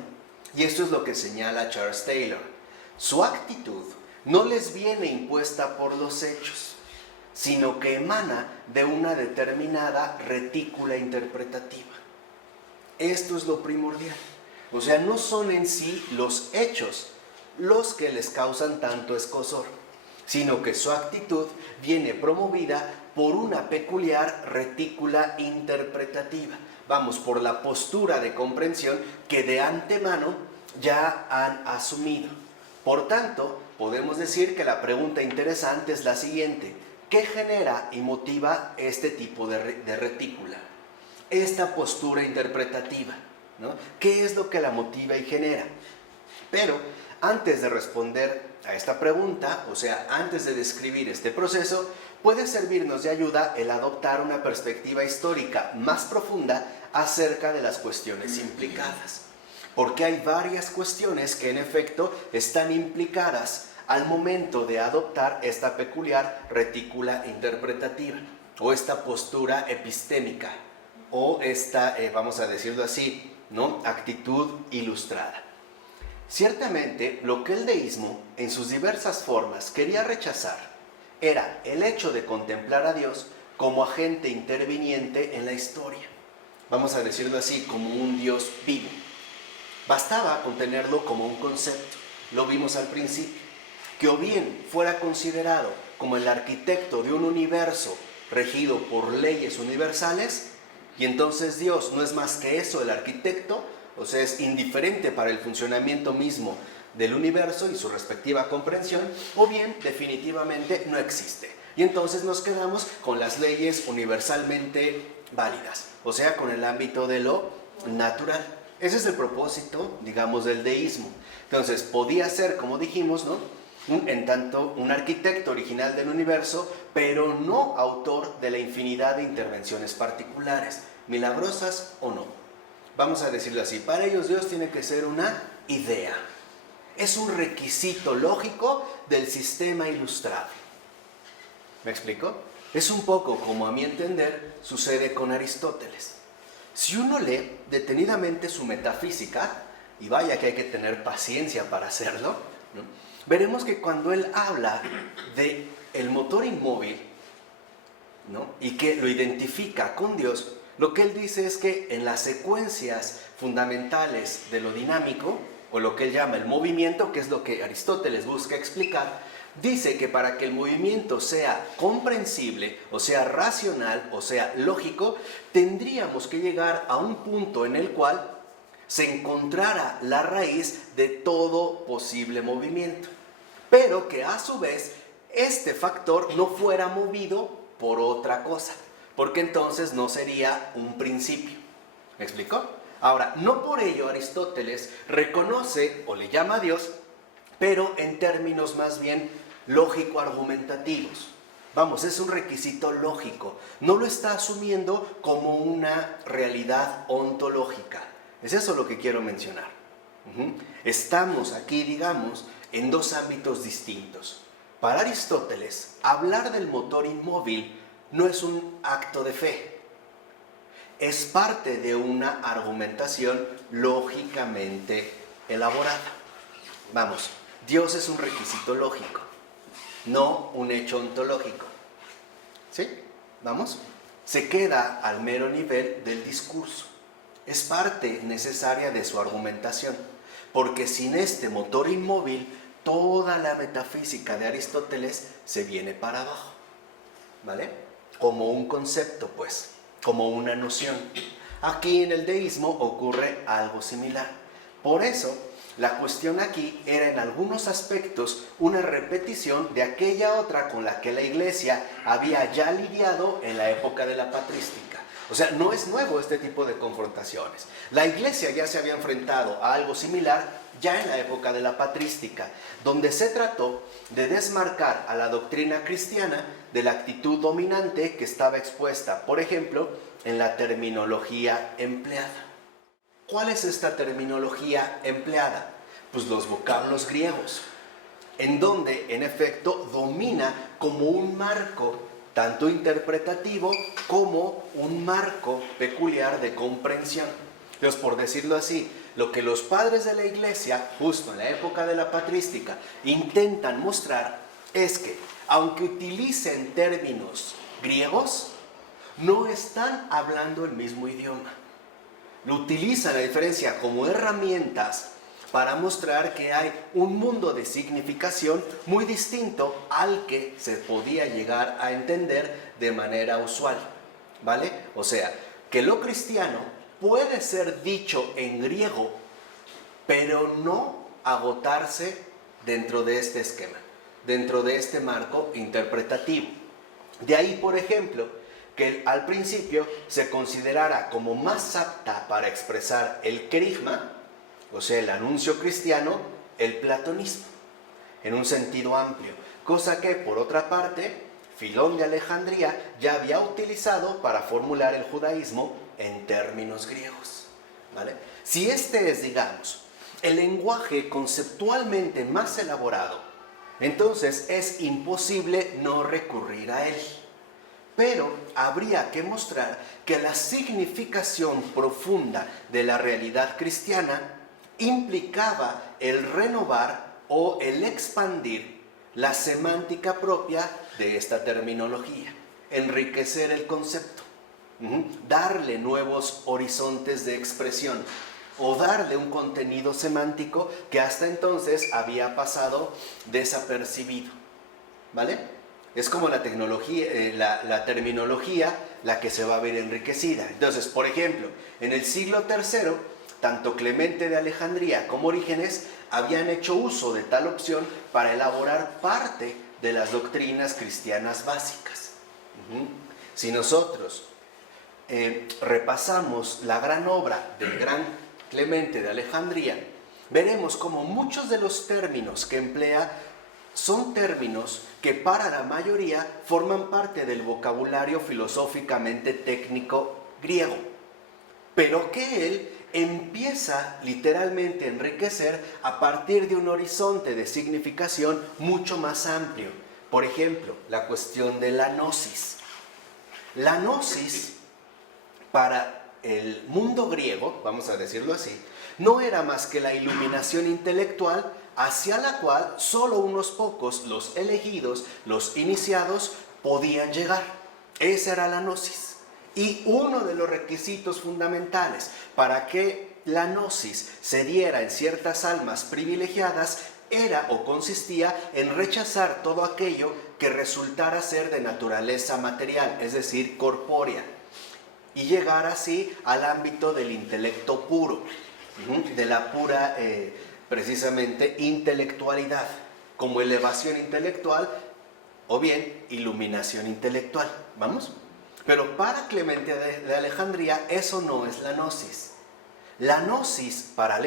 y esto es lo que señala Charles Taylor. Su actitud no les viene impuesta por los hechos, sino que emana de una determinada retícula interpretativa. Esto es lo primordial. O sea, no son en sí los hechos los que les causan tanto escozor, sino que su actitud viene promovida por una peculiar retícula interpretativa. Vamos, por la postura de comprensión que de antemano ya han asumido. Por tanto, podemos decir que la pregunta interesante es la siguiente: ¿qué genera y motiva este tipo de retícula? Esta postura interpretativa, ¿no? ¿Qué es lo que la motiva y genera? Pero antes de responder a esta pregunta, o sea, antes de describir este proceso, puede servirnos de ayuda el adoptar una perspectiva histórica más profunda acerca de las cuestiones implicadas. Porque hay varias cuestiones que en efecto están implicadas al momento de adoptar esta peculiar retícula interpretativa, o esta postura epistémica, o esta, vamos a decirlo así, ¿no?, actitud ilustrada. Ciertamente, lo que el deísmo, en sus diversas formas, quería rechazar era el hecho de contemplar a Dios como agente interviniente en la historia. Vamos a decirlo así, como un Dios vivo. Bastaba con tenerlo como un concepto, lo vimos al principio, que o bien fuera considerado como el arquitecto de un universo regido por leyes universales, y entonces Dios no es más que eso, el arquitecto, o sea, es indiferente para el funcionamiento mismo del universo y su respectiva comprensión, o bien definitivamente no existe. Y entonces nos quedamos con las leyes universalmente válidas, o sea, con el ámbito de lo natural. Ese es el propósito, digamos, del deísmo. Entonces, podía ser, como dijimos, ¿no?, en tanto un arquitecto original del universo, pero no autor de la infinidad de intervenciones particulares, milagrosas o no. Vamos a decirlo así, para ellos Dios tiene que ser una idea. es un requisito lógico del sistema ilustrable. ¿Me explico? Es un poco como a mi entender sucede con Aristóteles. Si uno lee detenidamente su metafísica, y vaya que hay que tener paciencia para hacerlo, ¿no? Veremos que cuando él habla de el motor inmóvil, ¿no? Y que lo identifica con Dios, lo que él dice es que en las secuencias fundamentales de lo dinámico, o lo que él llama el movimiento, que es lo que Aristóteles busca explicar, dice que para que el movimiento sea comprensible, o sea racional, o sea lógico, tendríamos que llegar a un punto en el cual se encontrara la raíz de todo posible movimiento, pero que a su vez este factor no fuera movido por otra cosa, porque entonces no sería un principio. ¿Me explico? Ahora, no por ello Aristóteles reconoce o le llama a Dios, pero en términos más bien lógico-argumentativos. Vamos, es un requisito lógico. No lo está asumiendo como una realidad ontológica. Es eso lo que quiero mencionar. Estamos aquí, digamos, en dos ámbitos distintos. Para Aristóteles, hablar del motor inmóvil no es un acto de fe. Es parte de una argumentación lógicamente elaborada. Vamos, Dios es un requisito lógico, no un hecho ontológico. ¿Sí? ¿Vamos? Se queda al mero nivel del discurso. Es parte necesaria de su argumentación, porque sin este motor inmóvil, toda la metafísica de Aristóteles se viene para abajo, ¿vale? Como un concepto, pues, como una noción. Aquí en el deísmo ocurre algo similar. Por eso, la cuestión aquí era en algunos aspectos una repetición de aquella otra con la que la Iglesia había ya lidiado en la época de la patrística. O sea, no es nuevo este tipo de confrontaciones. La Iglesia ya se había enfrentado a algo similar ya en la época de la patrística, donde se trató de desmarcar a la doctrina cristiana de la actitud dominante que estaba expuesta, por ejemplo, en la terminología empleada. ¿Cuál es esta terminología empleada? Pues los vocablos griegos, en donde en efecto domina como un marco tanto interpretativo como un marco peculiar de comprensión. Entonces, por decirlo así, lo que los padres de la Iglesia, justo en la época de la patrística, intentan mostrar es que, aunque utilicen términos griegos, no están hablando el mismo idioma. Lo utilizan, a diferencia, como herramientas para mostrar que hay un mundo de significación muy distinto al que se podía llegar a entender de manera usual, ¿vale? O sea, que lo cristiano puede ser dicho en griego, pero no agotarse dentro de este esquema, dentro de este marco interpretativo. De ahí, por ejemplo, que al principio se considerara como más apta para expresar el querigma, o sea, el anuncio cristiano, el platonismo, en un sentido amplio, cosa que, por otra parte, Filón de Alejandría ya había utilizado para formular el judaísmo en términos griegos, ¿vale? Si este es, digamos, el lenguaje conceptualmente más elaborado, entonces es imposible no recurrir a él. Pero habría que mostrar que la significación profunda de la realidad cristiana implicaba el renovar o el expandir la semántica propia de esta terminología, enriquecer el concepto, darle nuevos horizontes de expresión o darle un contenido semántico que hasta entonces había pasado desapercibido, ¿vale? Es como la tecnología, la terminología la que se va a ver enriquecida. Entonces, por ejemplo, en el siglo III, tanto Clemente de Alejandría como Orígenes habían hecho uso de tal opción para elaborar parte de las doctrinas cristianas básicas. Si nosotros repasamos la gran obra del gran Clemente de Alejandría, veremos como muchos de los términos que emplea son términos que para la mayoría forman parte del vocabulario filosóficamente técnico griego, pero que él empieza literalmente a enriquecer a partir de un horizonte de significación mucho más amplio. Por ejemplo, la cuestión de la gnosis. La gnosis, para el mundo griego, vamos a decirlo así, no era más que la iluminación intelectual hacia la cual solo unos pocos, los elegidos, los iniciados, podían llegar. Esa era la gnosis. Y uno de los requisitos fundamentales para que la gnosis se diera en ciertas almas privilegiadas era o consistía en rechazar todo aquello que resultara ser de naturaleza material, es decir, corpórea, y llegar así al ámbito del intelecto puro, de la pura, precisamente, intelectualidad, como elevación intelectual o bien iluminación intelectual. ¿Vamos? Pero para Clemente de Alejandría eso no es la gnosis. La gnosis para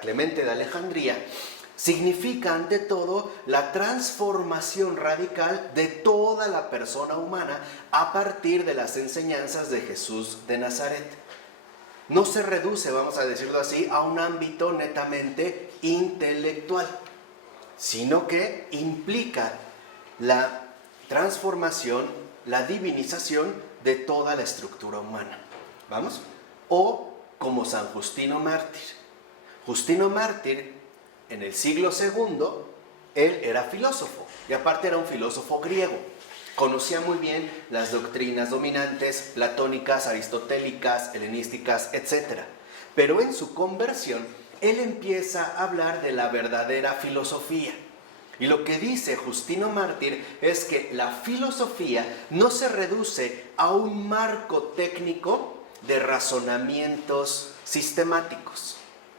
Clemente de Alejandría significa ante todo la transformación radical de toda la persona humana a partir de las enseñanzas de Jesús de Nazaret. No se reduce, vamos a decirlo así, a un ámbito netamente intelectual, sino que implica la transformación, la divinización de toda la estructura humana. ¿Vamos? O como San Justino Mártir. Justino Mártir, en el siglo II, él era filósofo, y aparte era un filósofo griego. Conocía muy bien las doctrinas dominantes, platónicas, aristotélicas, helenísticas, etc. Pero en su conversión, él empieza a hablar de la verdadera filosofía. Y lo que dice Justino Mártir es que la filosofía no se reduce a un marco técnico de razonamientos sistemáticos,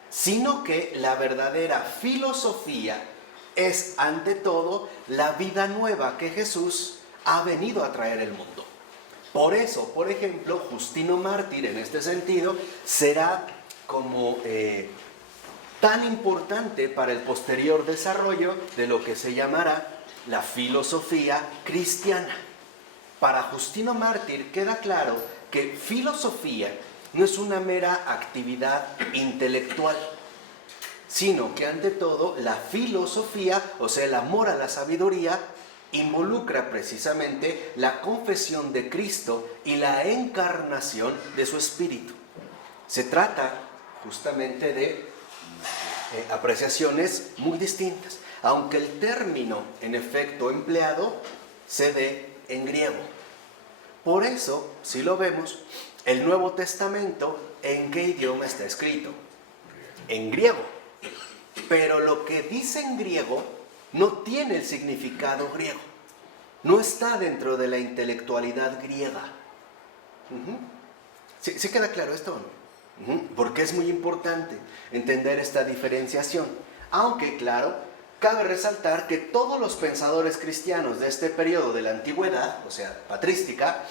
sino que la verdadera filosofía es, ante todo, la vida nueva que Jesús ha venido a traer al mundo. Por eso, por ejemplo, Justino Mártir, en este sentido, será como tan importante para el posterior desarrollo de lo que se llamará la filosofía cristiana. Para Justino Mártir queda claro que filosofía no es una mera actividad intelectual, sino que ante todo la filosofía, o sea, el amor a la sabiduría, involucra precisamente la confesión de Cristo y la encarnación de su espíritu. Se trata justamente de apreciaciones muy distintas, aunque el término en efecto empleado se dé en griego. Por eso, si lo vemos, el Nuevo Testamento, ¿en qué idioma está escrito? En griego. Pero lo que dice en griego no tiene el significado griego. No está dentro de la intelectualidad griega. ¿Sí queda claro esto o no? Porque es muy importante entender esta diferenciación. Aunque, claro, cabe resaltar que todos los pensadores cristianos de este periodo de la antigüedad, o sea, patrística,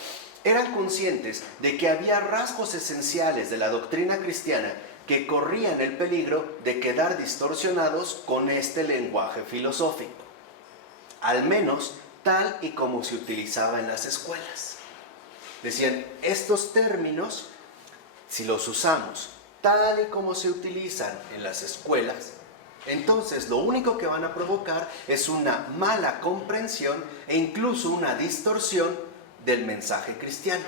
eran conscientes de que había rasgos esenciales de la doctrina cristiana que corrían el peligro de quedar distorsionados con este lenguaje filosófico, al menos tal y como se utilizaba en las escuelas. Decían, estos términos, si los usamos tal y como se utilizan en las escuelas, entonces lo único que van a provocar es una mala comprensión e incluso una distorsión del mensaje cristiano.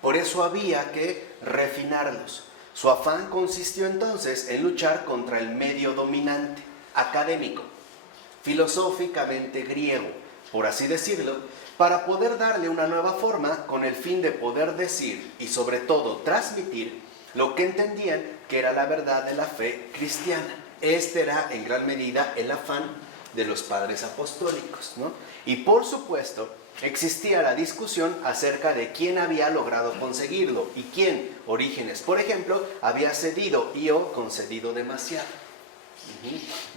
Por eso había que refinarlos. Su afán consistió entonces en luchar contra el medio dominante, académico, filosóficamente griego, por así decirlo, para poder darle una nueva forma con el fin de poder decir y sobre todo transmitir lo que entendían que era la verdad de la fe cristiana. Este era en gran medida el afán de los padres apostólicos, ¿no? Y por supuesto existía la discusión acerca de quién había logrado conseguirlo y quién, Orígenes, por ejemplo, había cedido y o concedido demasiado.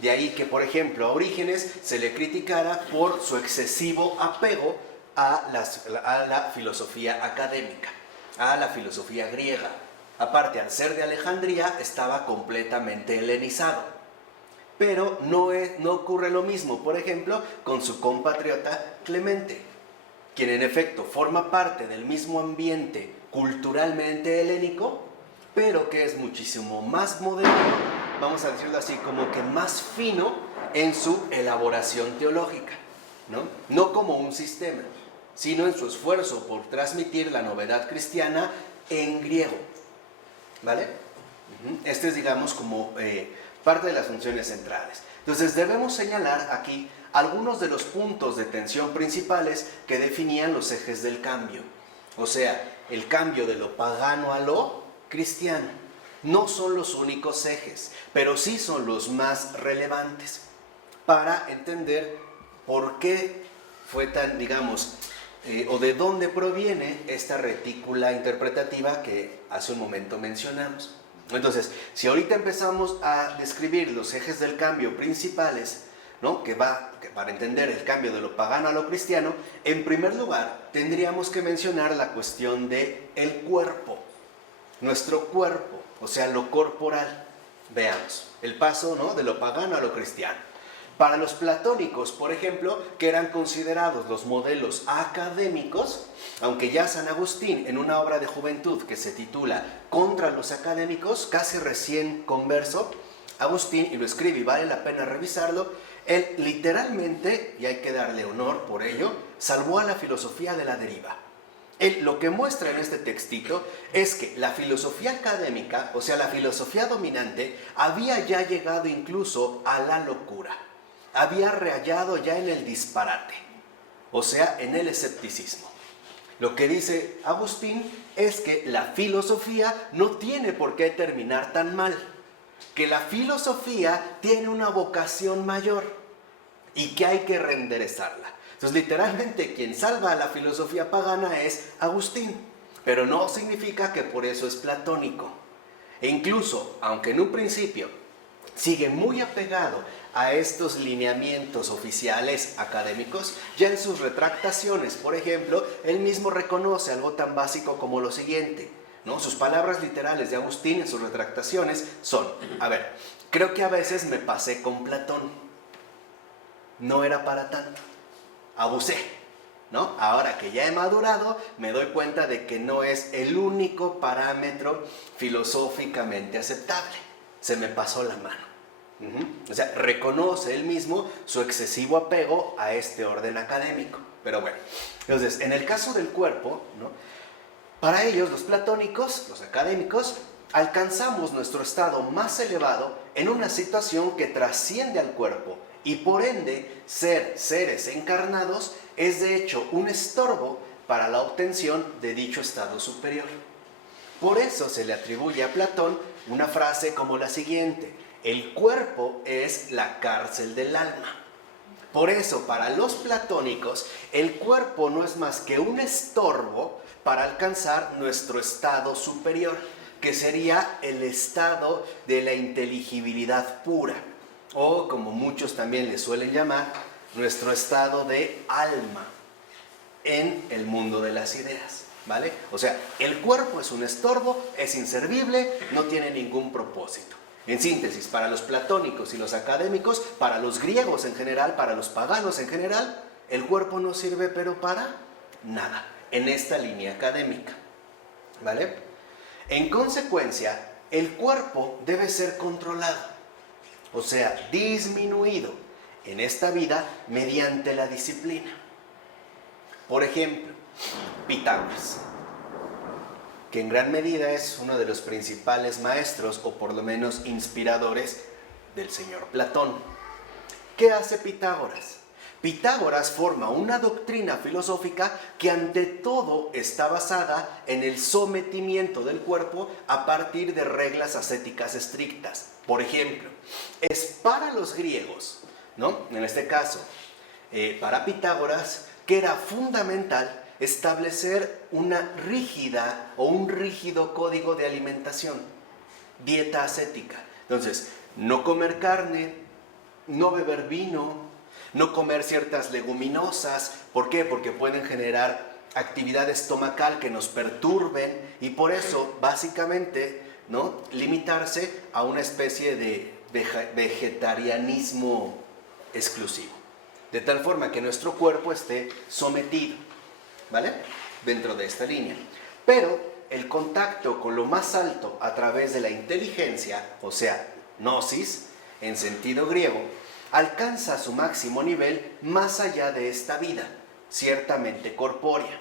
De ahí que, por ejemplo, a Orígenes se le criticara por su excesivo apego a la filosofía académica, a la filosofía griega. Aparte, al ser de Alejandría, estaba completamente helenizado. Pero no ocurre lo mismo, por ejemplo, con su compatriota Clemente, quien en efecto forma parte del mismo ambiente culturalmente helénico, pero que es muchísimo más moderno, vamos a decirlo así, como que más fino en su elaboración teológica, ¿no? No como un sistema, sino en su esfuerzo por transmitir la novedad cristiana en griego, ¿vale? Este es, digamos, como parte de las funciones centrales. Entonces debemos señalar aquí algunos de los puntos de tensión principales que definían los ejes del cambio. O sea, el cambio de lo pagano a lo cristiano. No son los únicos ejes, pero sí son los más relevantes para entender por qué fue tan, digamos, o de dónde proviene esta retícula interpretativa que hace un momento mencionamos. Entonces, si ahorita empezamos a describir los ejes del cambio principales, ¿no? que para entender el cambio de lo pagano a lo cristiano, en primer lugar tendríamos que mencionar la cuestión de el cuerpo, nuestro cuerpo, o sea, lo corporal. Veamos, el paso, ¿no? de lo pagano a lo cristiano. Para los platónicos, por ejemplo, que eran considerados los modelos académicos, aunque ya San Agustín, en una obra de juventud que se titula Contra los académicos, casi recién converso, Agustín, y lo escribe y vale la pena revisarlo, él literalmente, y hay que darle honor por ello, salvó a la filosofía de la deriva. Él lo que muestra en este textito es que la filosofía académica, o sea, la filosofía dominante, había ya llegado incluso a la locura. Había rayado ya en el disparate, o sea, en el escepticismo. Lo que dice Agustín es que la filosofía no tiene por qué terminar tan mal, que la filosofía tiene una vocación mayor y que hay que reenderezarla. Entonces, literalmente, quien salva a la filosofía pagana es Agustín, pero no significa que por eso es platónico. E incluso, aunque en un principio sigue muy apegado a estos lineamientos oficiales académicos, ya en sus retractaciones, por ejemplo, él mismo reconoce algo tan básico como lo siguiente, ¿no? Sus palabras literales de Agustín en sus retractaciones son, creo que a veces me pasé con Platón, no era para tanto, abusé, ¿no? Ahora que ya he madurado, me doy cuenta de que no es el único parámetro filosóficamente aceptable, se me pasó la mano. O sea, reconoce él mismo su excesivo apego a este orden académico. Pero bueno, entonces, en el caso del cuerpo, ¿no? Para ellos, los platónicos, los académicos, alcanzamos nuestro estado más elevado en una situación que trasciende al cuerpo y por ende, ser seres encarnados es de hecho un estorbo para la obtención de dicho estado superior. Por eso se le atribuye a Platón una frase como la siguiente: el cuerpo es la cárcel del alma. Por eso, para los platónicos, el cuerpo no es más que un estorbo para alcanzar nuestro estado superior, que sería el estado de la inteligibilidad pura, o como muchos también le suelen llamar, nuestro estado de alma en el mundo de las ideas, ¿vale? O sea, el cuerpo es un estorbo, es inservible, no tiene ningún propósito. En síntesis, para los platónicos y los académicos, para los griegos en general, para los paganos en general, el cuerpo no sirve pero para nada, en esta línea académica, ¿vale? En consecuencia, el cuerpo debe ser controlado, o sea, disminuido en esta vida mediante la disciplina. Por ejemplo, Pitágoras, que en gran medida es uno de los principales maestros, o por lo menos inspiradores, del señor Platón. ¿Qué hace Pitágoras? Pitágoras forma una doctrina filosófica que ante todo está basada en el sometimiento del cuerpo a partir de reglas ascéticas estrictas. Por ejemplo, es para los griegos, ¿no? En este caso, para Pitágoras, que era fundamental establecer una rígida o un rígido código de alimentación, dieta ascética. Entonces, no comer carne, no beber vino, no comer ciertas leguminosas. ¿Por qué? Porque pueden generar actividad estomacal que nos perturben y por eso, básicamente, ¿no? Limitarse a una especie de vegetarianismo exclusivo, de tal forma que nuestro cuerpo esté sometido, ¿vale? Dentro de esta línea. Pero el contacto con lo más alto a través de la inteligencia, o sea, gnosis, en sentido griego, alcanza su máximo nivel más allá de esta vida, ciertamente corpórea.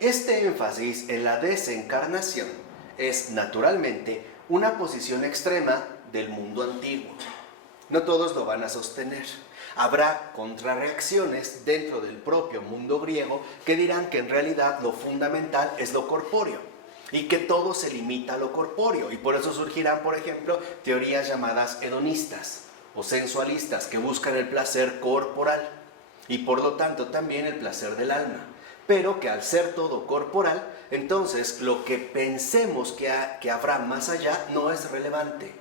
Este énfasis en la desencarnación es, naturalmente, una posición extrema del mundo antiguo. No todos lo van a sostener. Habrá contrarreacciones dentro del propio mundo griego que dirán que en realidad lo fundamental es lo corpóreo y que todo se limita a lo corpóreo, y por eso surgirán, por ejemplo, teorías llamadas hedonistas o sensualistas que buscan el placer corporal y por lo tanto también el placer del alma, pero que al ser todo corporal, entonces lo que pensemos que habrá más allá no es relevante,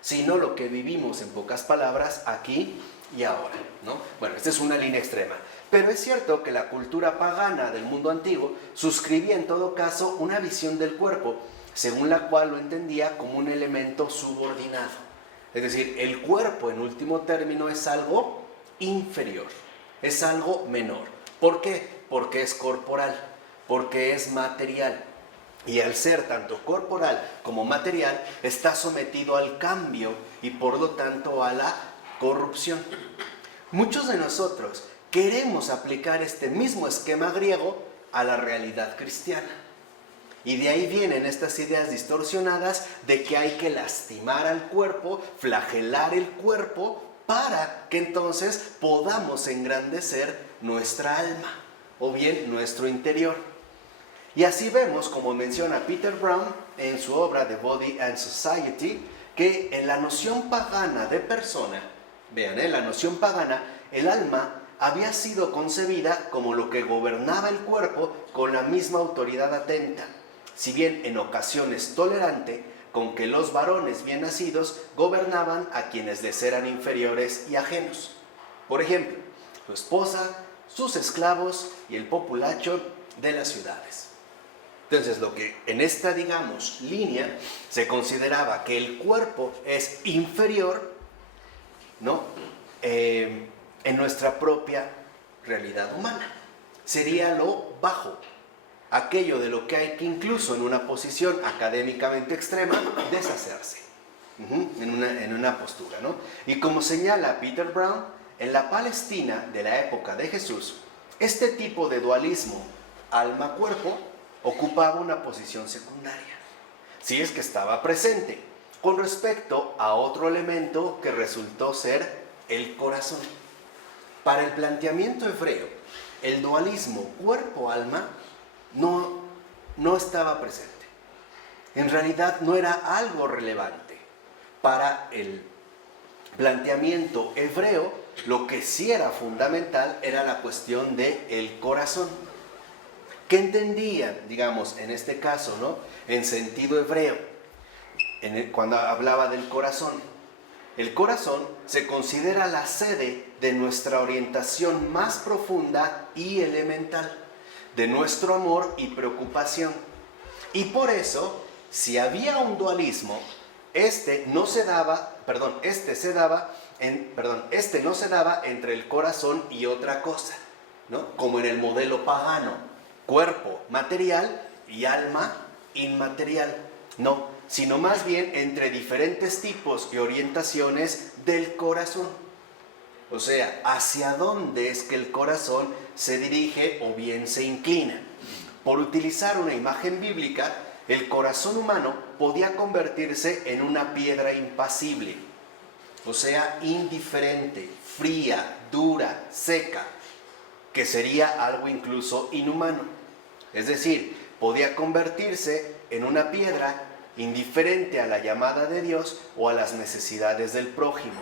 sino lo que vivimos, en pocas palabras, aquí y ahora, ¿no? Bueno, esta es una línea extrema. Pero es cierto que la cultura pagana del mundo antiguo suscribía en todo caso una visión del cuerpo, según la cual lo entendía como un elemento subordinado. Es decir, el cuerpo en último término es algo inferior, es algo menor. ¿Por qué? Porque es corporal, porque es material. Y al ser tanto corporal como material, está sometido al cambio y por lo tanto a la corrupción. Muchos de nosotros queremos aplicar este mismo esquema griego a la realidad cristiana. Y de ahí vienen estas ideas distorsionadas de que hay que lastimar al cuerpo, flagelar el cuerpo, para que entonces podamos engrandecer nuestra alma, o bien nuestro interior. Y así vemos, como menciona Peter Brown en su obra The Body and Society, que en la noción pagana de persona, vean, en la noción pagana, el alma había sido concebida como lo que gobernaba el cuerpo con la misma autoridad atenta, si bien en ocasiones tolerante, con que los varones bien nacidos gobernaban a quienes les eran inferiores y ajenos. Por ejemplo, su esposa, sus esclavos y el populacho de las ciudades. Entonces, lo que en esta, digamos, línea se consideraba que el cuerpo es inferior, ¿no? En nuestra propia realidad humana. Sería lo bajo, aquello de lo que hay que incluso en una posición académicamente extrema deshacerse, en una postura, ¿no? Y como señala Peter Brown, en la Palestina de la época de Jesús, este tipo de dualismo alma-cuerpo ocupaba una posición secundaria, si es que estaba presente, con respecto a otro elemento que resultó ser el corazón. Para el planteamiento hebreo, el dualismo cuerpo-alma no estaba presente. En realidad no era algo relevante. Para el planteamiento hebreo, lo que sí era fundamental era la cuestión del corazón. ¿Qué entendían, digamos, en este caso, ¿no? En sentido hebreo, cuando hablaba del corazón? El corazón se considera la sede de nuestra orientación más profunda y elemental, de nuestro amor y preocupación. Y por eso, si había un dualismo, este no se daba entre el corazón y otra cosa, ¿no? Como en el modelo pagano, cuerpo material y alma inmaterial. No, sino más bien entre diferentes tipos y orientaciones del corazón. O sea, hacia dónde es que el corazón se dirige o bien se inclina. Por utilizar una imagen bíblica, el corazón humano podía convertirse en una piedra impasible, o sea, indiferente, fría, dura, seca, que sería algo incluso inhumano. Es decir, podía convertirse en una piedra indiferente a la llamada de Dios o a las necesidades del prójimo,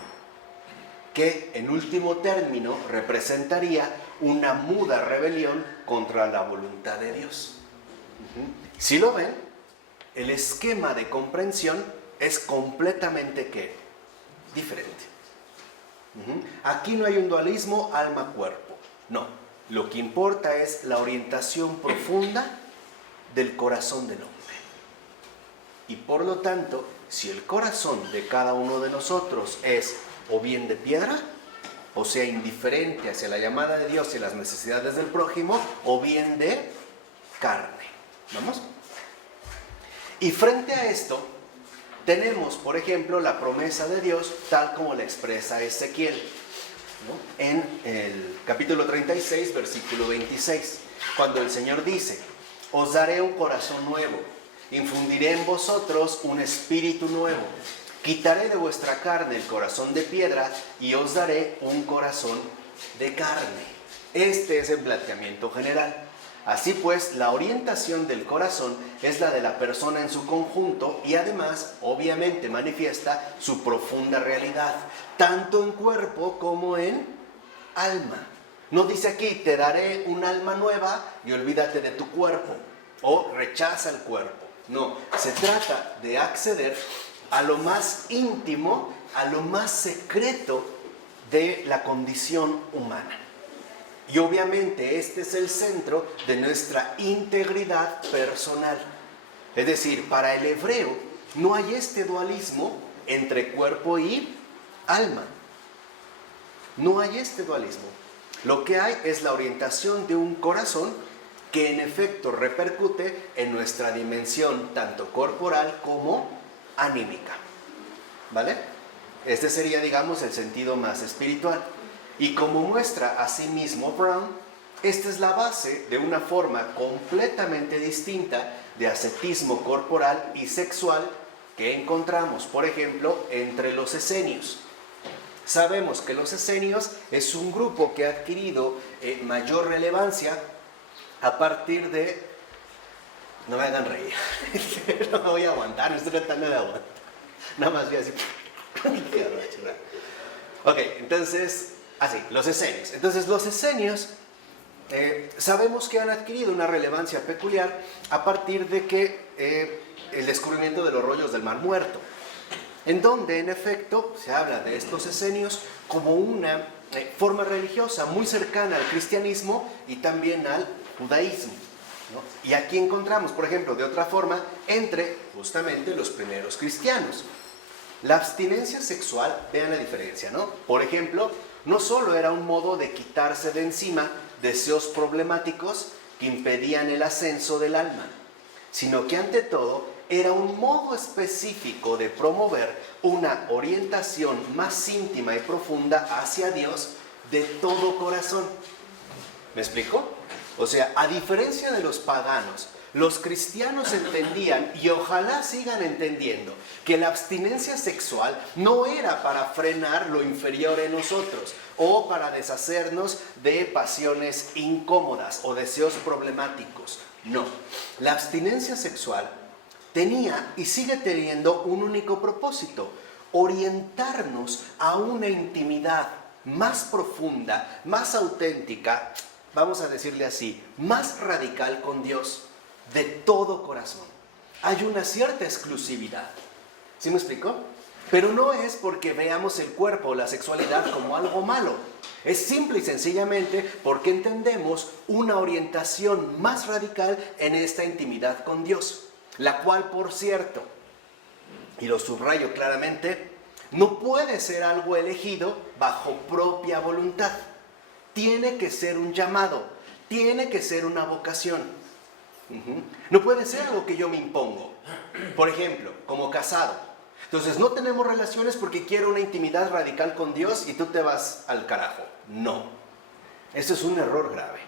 que en último término representaría una muda rebelión contra la voluntad de Dios. Si lo ven, el esquema de comprensión es completamente ¿qué? Diferente. Aquí no hay un dualismo alma-cuerpo, no. Lo que importa es la orientación profunda del corazón del hombre. Y por lo tanto, si el corazón de cada uno de nosotros es o bien de piedra, o sea, indiferente hacia la llamada de Dios y las necesidades del prójimo, o bien de carne. ¿Vamos? Y frente a esto, tenemos, por ejemplo, la promesa de Dios tal como la expresa Ezequiel, ¿no? En el capítulo 36, versículo 26, cuando el Señor dice: os daré un corazón nuevo, infundiré en vosotros un espíritu nuevo, quitaré de vuestra carne el corazón de piedra y os daré un corazón de carne. Este es el planteamiento general. Así pues, la orientación del corazón es la de la persona en su conjunto y además, obviamente, manifiesta su profunda realidad, tanto en cuerpo como en alma. No dice aquí: te daré un alma nueva y olvídate de tu cuerpo, o rechaza el cuerpo. No, se trata de acceder a lo más íntimo, a lo más secreto de la condición humana. Y obviamente este es el centro de nuestra integridad personal. Es decir, para el hebreo no hay este dualismo entre cuerpo y alma. No hay este dualismo. Lo que hay es la orientación de un corazón que en efecto repercute en nuestra dimensión tanto corporal como anímica. ¿Vale? Este sería, digamos, el sentido más espiritual. Y como muestra a sí mismo Brown, esta es la base de una forma completamente distinta de ascetismo corporal y sexual que encontramos, por ejemplo, entre los esenios. Sabemos que los esenios es un grupo que ha adquirido mayor relevancia a partir de... No me hagan reír, no me voy a aguantar, no estoy tratando de aguantar. Nada más voy a decir... Ok, entonces... Así, los esenios. Entonces, los esenios sabemos que han adquirido una relevancia peculiar a partir de que el descubrimiento de los rollos del Mar Muerto, en donde, en efecto, se habla de estos esenios como una forma religiosa muy cercana al cristianismo y también al judaísmo, ¿no? Y aquí encontramos, por ejemplo, de otra forma, entre justamente los primeros cristianos. La abstinencia sexual, vean la diferencia, ¿no? Por ejemplo, no solo era un modo de quitarse de encima deseos problemáticos que impedían el ascenso del alma, sino que ante todo era un modo específico de promover una orientación más íntima y profunda hacia Dios de todo corazón. ¿Me explico? O sea, a diferencia de los paganos, los cristianos entendían, y ojalá sigan entendiendo, que la abstinencia sexual no era para frenar lo inferior en nosotros o para deshacernos de pasiones incómodas o deseos problemáticos. No, la abstinencia sexual tenía y sigue teniendo un único propósito: orientarnos a una intimidad más profunda, más auténtica, vamos a decirle así, más radical con Dios, de todo corazón. Hay una cierta exclusividad. ¿Sí me explico? Pero no es porque veamos el cuerpo o la sexualidad como algo malo. Es simple y sencillamente porque entendemos una orientación más radical en esta intimidad con Dios, la cual, por cierto, y lo subrayo claramente, no puede ser algo elegido bajo propia voluntad. Tiene que ser un llamado, tiene que ser una vocación. No puede ser algo que yo me impongo. Por ejemplo, como casado. Entonces, no tenemos relaciones porque quiero una intimidad radical con Dios y tú te vas al carajo. No. Eso es un error grave.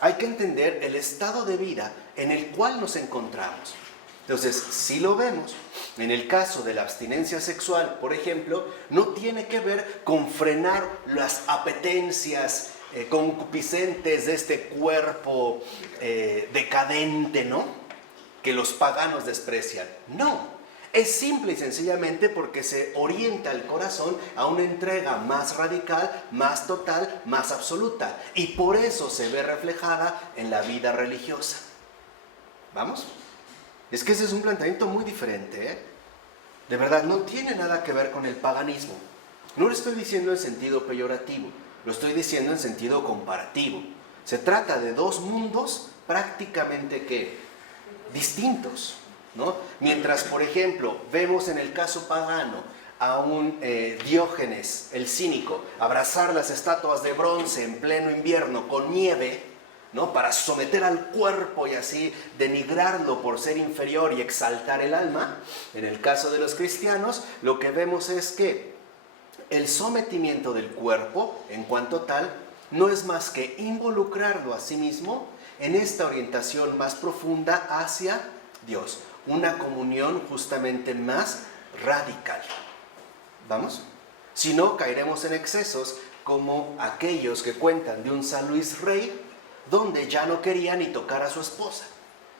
Hay que entender el estado de vida en el cual nos encontramos. Entonces, si lo vemos, en el caso de la abstinencia sexual, por ejemplo, no tiene que ver con frenar las apetencias concupiscentes de este cuerpo decadente, ¿no? Que los paganos desprecian. No, es simple y sencillamente porque se orienta el corazón a una entrega más radical, más total, más absoluta. Y por eso se ve reflejada en la vida religiosa. ¿Vamos? Es que ese es un planteamiento muy diferente, ¿eh? De verdad, no tiene nada que ver con el paganismo. No lo estoy diciendo en sentido peyorativo. Lo estoy diciendo en sentido comparativo. Se trata de dos mundos prácticamente que distintos, ¿no? Mientras, por ejemplo, vemos en el caso pagano a un Diógenes, el cínico, abrazar las estatuas de bronce en pleno invierno con nieve, ¿no? Para someter al cuerpo y así denigrarlo por ser inferior y exaltar el alma. En el caso de los cristianos, lo que vemos es que el sometimiento del cuerpo, en cuanto tal, no es más que involucrarlo a sí mismo en esta orientación más profunda hacia Dios. Una comunión justamente más radical. ¿Vamos? Si no, caeremos en excesos como aquellos que cuentan de un San Luis Rey, donde ya no quería ni tocar a su esposa.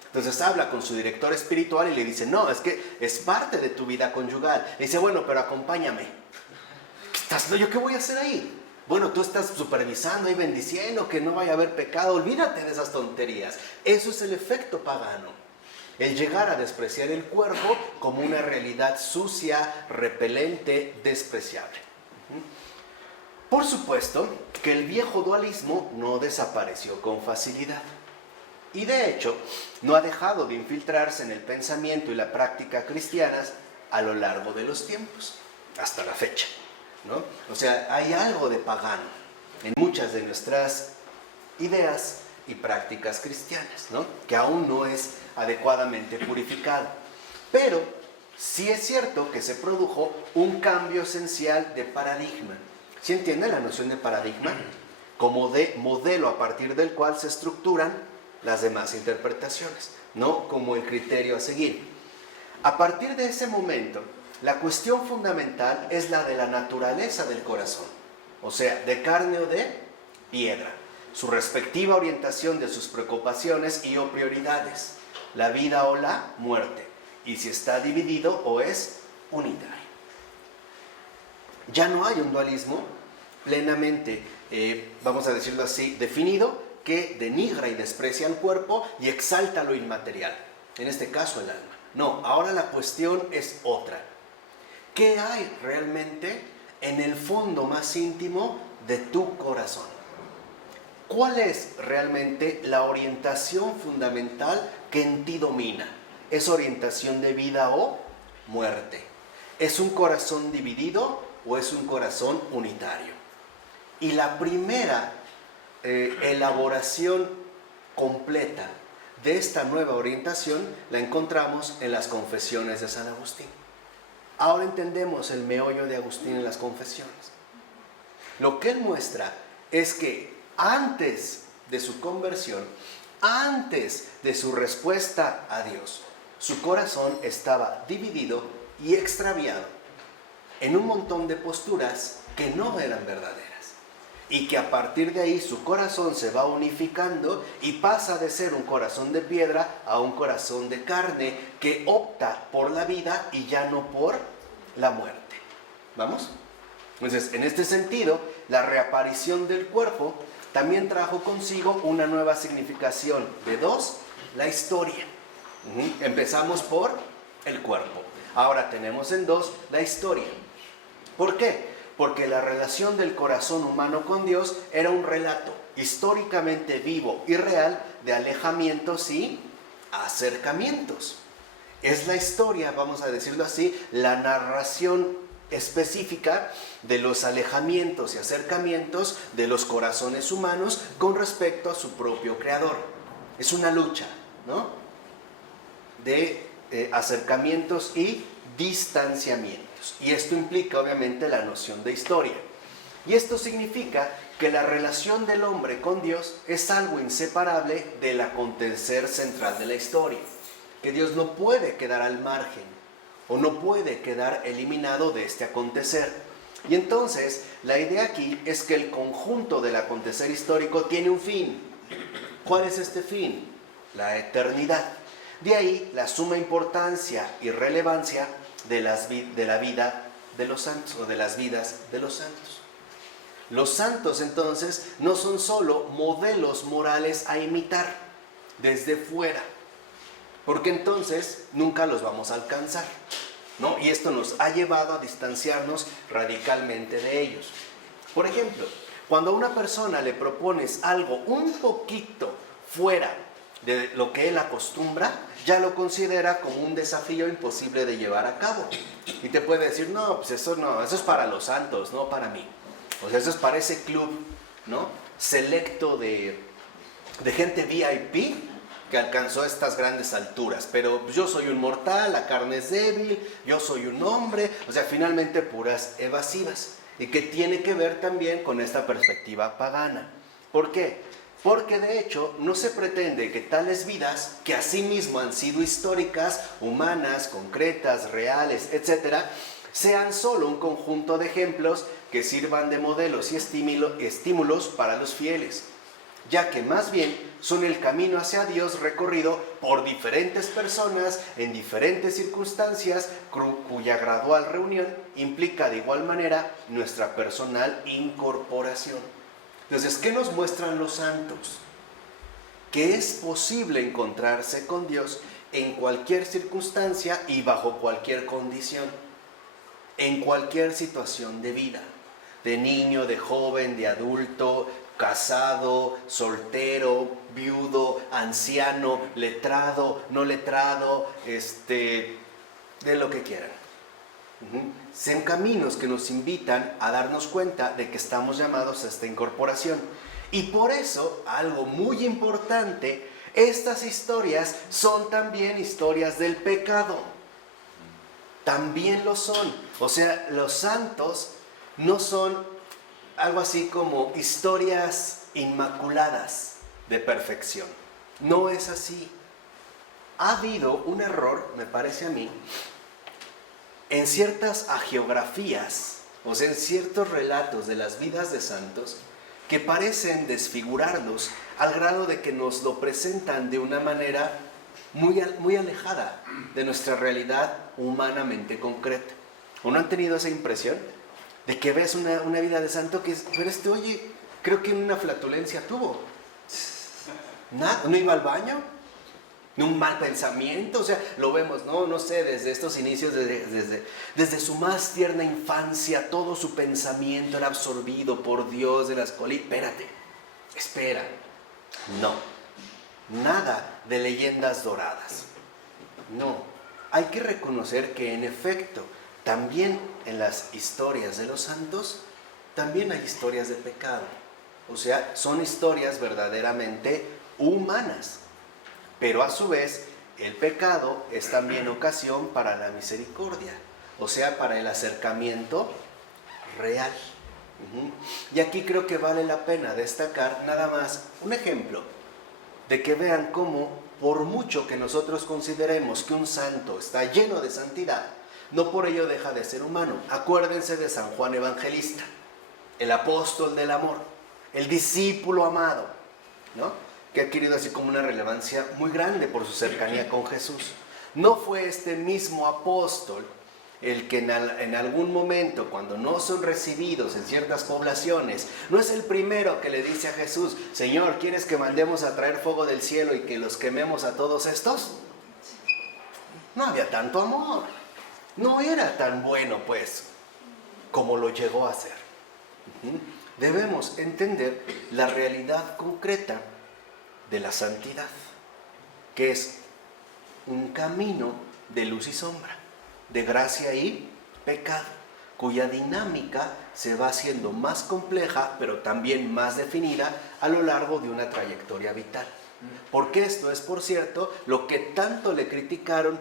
Entonces habla con su director espiritual y le dice, no, es que es parte de tu vida conyugal. Le dice, bueno, pero acompáñame. ¿Yo qué voy a hacer ahí? Bueno, tú estás supervisando y bendiciendo que no vaya a haber pecado. Olvídate de esas tonterías. Eso es el efecto pagano. El llegar a despreciar el cuerpo como una realidad sucia, repelente, despreciable. Por supuesto que el viejo dualismo no desapareció con facilidad. Y de hecho, no ha dejado de infiltrarse en el pensamiento y la práctica cristianas a lo largo de los tiempos, hasta la fecha, ¿no? O sea, hay algo de pagano en muchas de nuestras ideas y prácticas cristianas, ¿no? Que aún no es adecuadamente purificado. Pero sí es cierto que se produjo un cambio esencial de paradigma. ¿Sí entiende la noción de paradigma? Como de modelo a partir del cual se estructuran las demás interpretaciones, no como el criterio a seguir. A partir de ese momento, la cuestión fundamental es la de la naturaleza del corazón, o sea, de carne o de piedra, su respectiva orientación de sus preocupaciones y o prioridades, la vida o la muerte, y si está dividido o es unitario. Ya no hay un dualismo plenamente, vamos a decirlo así, definido, que denigra y desprecia el cuerpo y exalta lo inmaterial, en este caso el alma. No, ahora la cuestión es otra. ¿Qué hay realmente en el fondo más íntimo de tu corazón? ¿Cuál es realmente la orientación fundamental que en ti domina? ¿Es orientación de vida o muerte? ¿Es un corazón dividido o es un corazón unitario? Y la primera elaboración completa de esta nueva orientación la encontramos en las confesiones de San Agustín. Ahora entendemos el meollo de Agustín en las confesiones. Lo que él muestra es que antes de su conversión, antes de su respuesta a Dios, su corazón estaba dividido y extraviado en un montón de posturas que no eran verdaderas. Y que a partir de ahí su corazón se va unificando y pasa de ser un corazón de piedra a un corazón de carne que opta por la vida y ya no por la muerte. ¿Vamos? Entonces, en este sentido, la reaparición del cuerpo también trajo consigo una nueva significación. De dos, la historia. Empezamos por el cuerpo. Ahora tenemos en dos la historia. ¿Por qué? Porque la relación del corazón humano con Dios era un relato históricamente vivo y real de alejamientos y acercamientos. Es la historia, vamos a decirlo así, la narración específica de los alejamientos y acercamientos de los corazones humanos con respecto a su propio creador. Es una lucha, ¿no? De acercamientos y distanciamientos. Y esto implica obviamente la noción de historia. Y esto significa que la relación del hombre con Dios es algo inseparable del acontecer central de la historia. Que Dios no puede quedar al margen o no puede quedar eliminado de este acontecer. Y entonces la idea aquí es que el conjunto del acontecer histórico tiene un fin. ¿Cuál es este fin? La eternidad. De ahí la suma importancia y relevancia de la vida de los santos o de las vidas de los santos. Los santos entonces no son solo modelos morales a imitar desde fuera, porque entonces nunca los vamos a alcanzar, ¿no? Y esto nos ha llevado a distanciarnos radicalmente de ellos. Por ejemplo, cuando a una persona le propones algo un poquito fuera de lo que él acostumbra, ya lo considera como un desafío imposible de llevar a cabo. Y te puede decir, no, pues eso no, eso es para los santos, no para mí. O sea, eso es para ese club, ¿no? Selecto de de gente VIP que alcanzó estas grandes alturas, pero yo soy un mortal, la carne es débil, yo soy un hombre, o sea, finalmente puras evasivas, y que tiene que ver también con esta perspectiva pagana. ¿Por qué? Porque de hecho no se pretende que tales vidas, que asimismo han sido históricas, humanas, concretas, reales, etc., sean solo un conjunto de ejemplos que sirvan de modelos y estímulos para los fieles, ya que más bien son el camino hacia Dios recorrido por diferentes personas en diferentes circunstancias, cuya gradual reunión implica de igual manera nuestra personal incorporación. Entonces, ¿qué nos muestran los santos? Que es posible encontrarse con Dios en cualquier circunstancia y bajo cualquier condición, en cualquier situación de vida, de niño, de joven, de adulto, casado, soltero, viudo, anciano, letrado, no letrado, de lo que quieran. Son caminos que nos invitan a darnos cuenta de que estamos llamados a esta incorporación. Y por eso, algo muy importante, estas historias son también historias del pecado. También lo son. O sea, los santos no son algo así como historias inmaculadas de perfección. No es así. Ha habido un error, me parece a mí, en ciertas hagiografías, o sea, en ciertos relatos de las vidas de santos, que parecen desfigurarlos al grado de que nos lo presentan de una manera muy alejada de nuestra realidad humanamente concreta. ¿O no han tenido esa impresión? De que ves una vida de santo que es, pero oye, creo que una flatulencia tuvo. Nada, no iba al baño, un mal pensamiento, o sea, lo vemos, no sé, desde estos inicios, desde su más tierna infancia, todo su pensamiento era absorbido por Dios de las colinas. Espera, no, nada de leyendas doradas, no, hay que reconocer que en efecto, también en las historias de los santos, también hay historias de pecado, o sea, son historias verdaderamente humanas. Pero a su vez, el pecado es también ocasión para la misericordia, o sea, para el acercamiento real. Y aquí creo que vale la pena destacar nada más un ejemplo de que vean cómo, por mucho que nosotros consideremos que un santo está lleno de santidad, no por ello deja de ser humano. Acuérdense de San Juan Evangelista, el apóstol del amor, el discípulo amado, ¿no? Que ha adquirido así como una relevancia muy grande por su cercanía con Jesús. No fue este mismo apóstol el que en algún momento, cuando no son recibidos en ciertas poblaciones, no es el primero que le dice a Jesús: Señor, ¿quieres que mandemos a traer fuego del cielo y que los quememos a todos estos? No había tanto amor, no era tan bueno pues como lo llegó a ser. Debemos entender la realidad concreta de la santidad, que es un camino de luz y sombra, de gracia y pecado, cuya dinámica se va haciendo más compleja, pero también más definida a lo largo de una trayectoria vital. Porque esto es, por cierto, lo que tanto le criticaron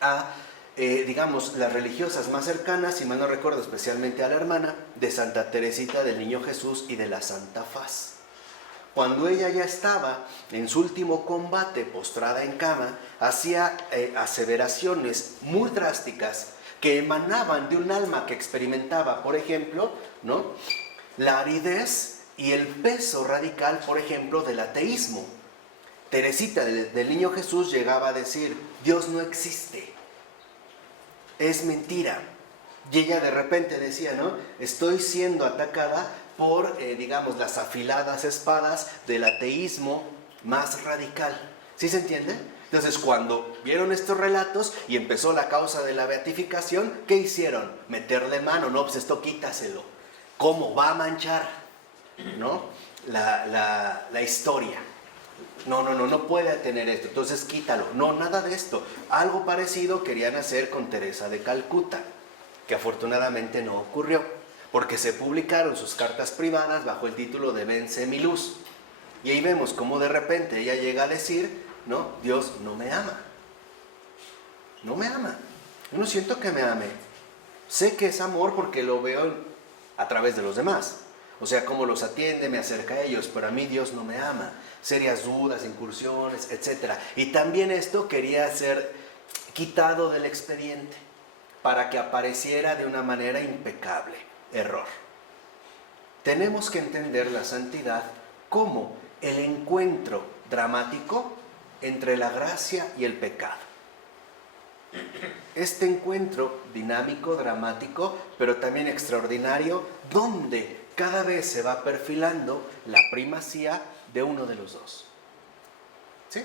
a, digamos, las religiosas más cercanas, si mal no recuerdo, especialmente a la hermana de Santa Teresita del Niño Jesús y de la Santa Faz. Cuando ella ya estaba en su último combate, postrada en cama, hacía aseveraciones muy drásticas que emanaban de un alma que experimentaba, por ejemplo, ¿no?, la aridez y el peso radical, por ejemplo, del ateísmo. Teresita del Niño Jesús llegaba a decir: Dios no existe, es mentira. Y ella de repente decía, ¿no?, estoy siendo atacada por, digamos, las afiladas espadas del ateísmo más radical. ¿Sí se entiende? Entonces, cuando vieron estos relatos y empezó la causa de la beatificación, ¿qué hicieron? Meterle mano. No, pues esto quítaselo. ¿Cómo? Va a manchar, ¿no?, la historia. No puede tener esto, entonces quítalo. No, nada de esto. Algo parecido querían hacer con Teresa de Calcuta, que afortunadamente no ocurrió, porque se publicaron sus cartas privadas bajo el título de Vence mi luz. Y ahí vemos cómo de repente ella llega a decir, no, Dios no me ama. No me ama. Yo no siento que me ame. Sé que es amor porque lo veo a través de los demás. O sea, cómo los atiende, me acerca a ellos, pero a mí Dios no me ama. Serias dudas, incursiones, etc. Y también esto quería ser quitado del expediente para que apareciera de una manera impecable. Error. Tenemos que entender la santidad como el encuentro dramático entre la gracia y el pecado. Este encuentro dinámico, dramático, pero también extraordinario, donde cada vez se va perfilando la primacía de uno de los dos. ¿Sí?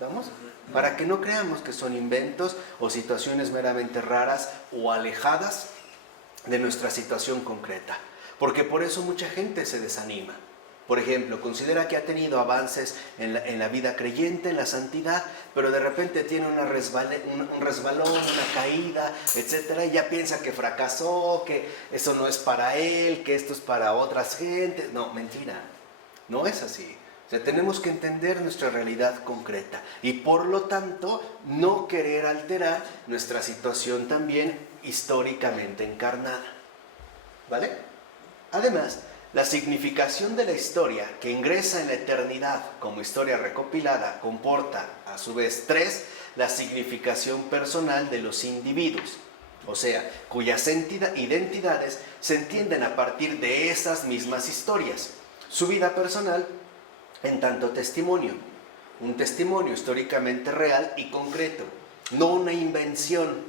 ¿Vamos? Para que no creamos que son inventos o situaciones meramente raras o alejadas de nuestra situación concreta. Porque por eso mucha gente se desanima. Por ejemplo, considera que ha tenido avances en la vida creyente, en la santidad, pero de repente tiene un resbalón, una caída, etc. Y ya piensa que fracasó, que eso no es para él, que esto es para otras gentes. No, mentira. No es así. O sea, tenemos que entender nuestra realidad concreta y por lo tanto no querer alterar nuestra situación también históricamente encarnada. ¿Vale? Además, la significación de la historia que ingresa en la eternidad como historia recopilada comporta, a su vez, 3, la significación personal de los individuos, o sea, cuyas identidades se entienden a partir de esas mismas historias. Su vida personal en tanto testimonio, un testimonio históricamente real y concreto, no una invención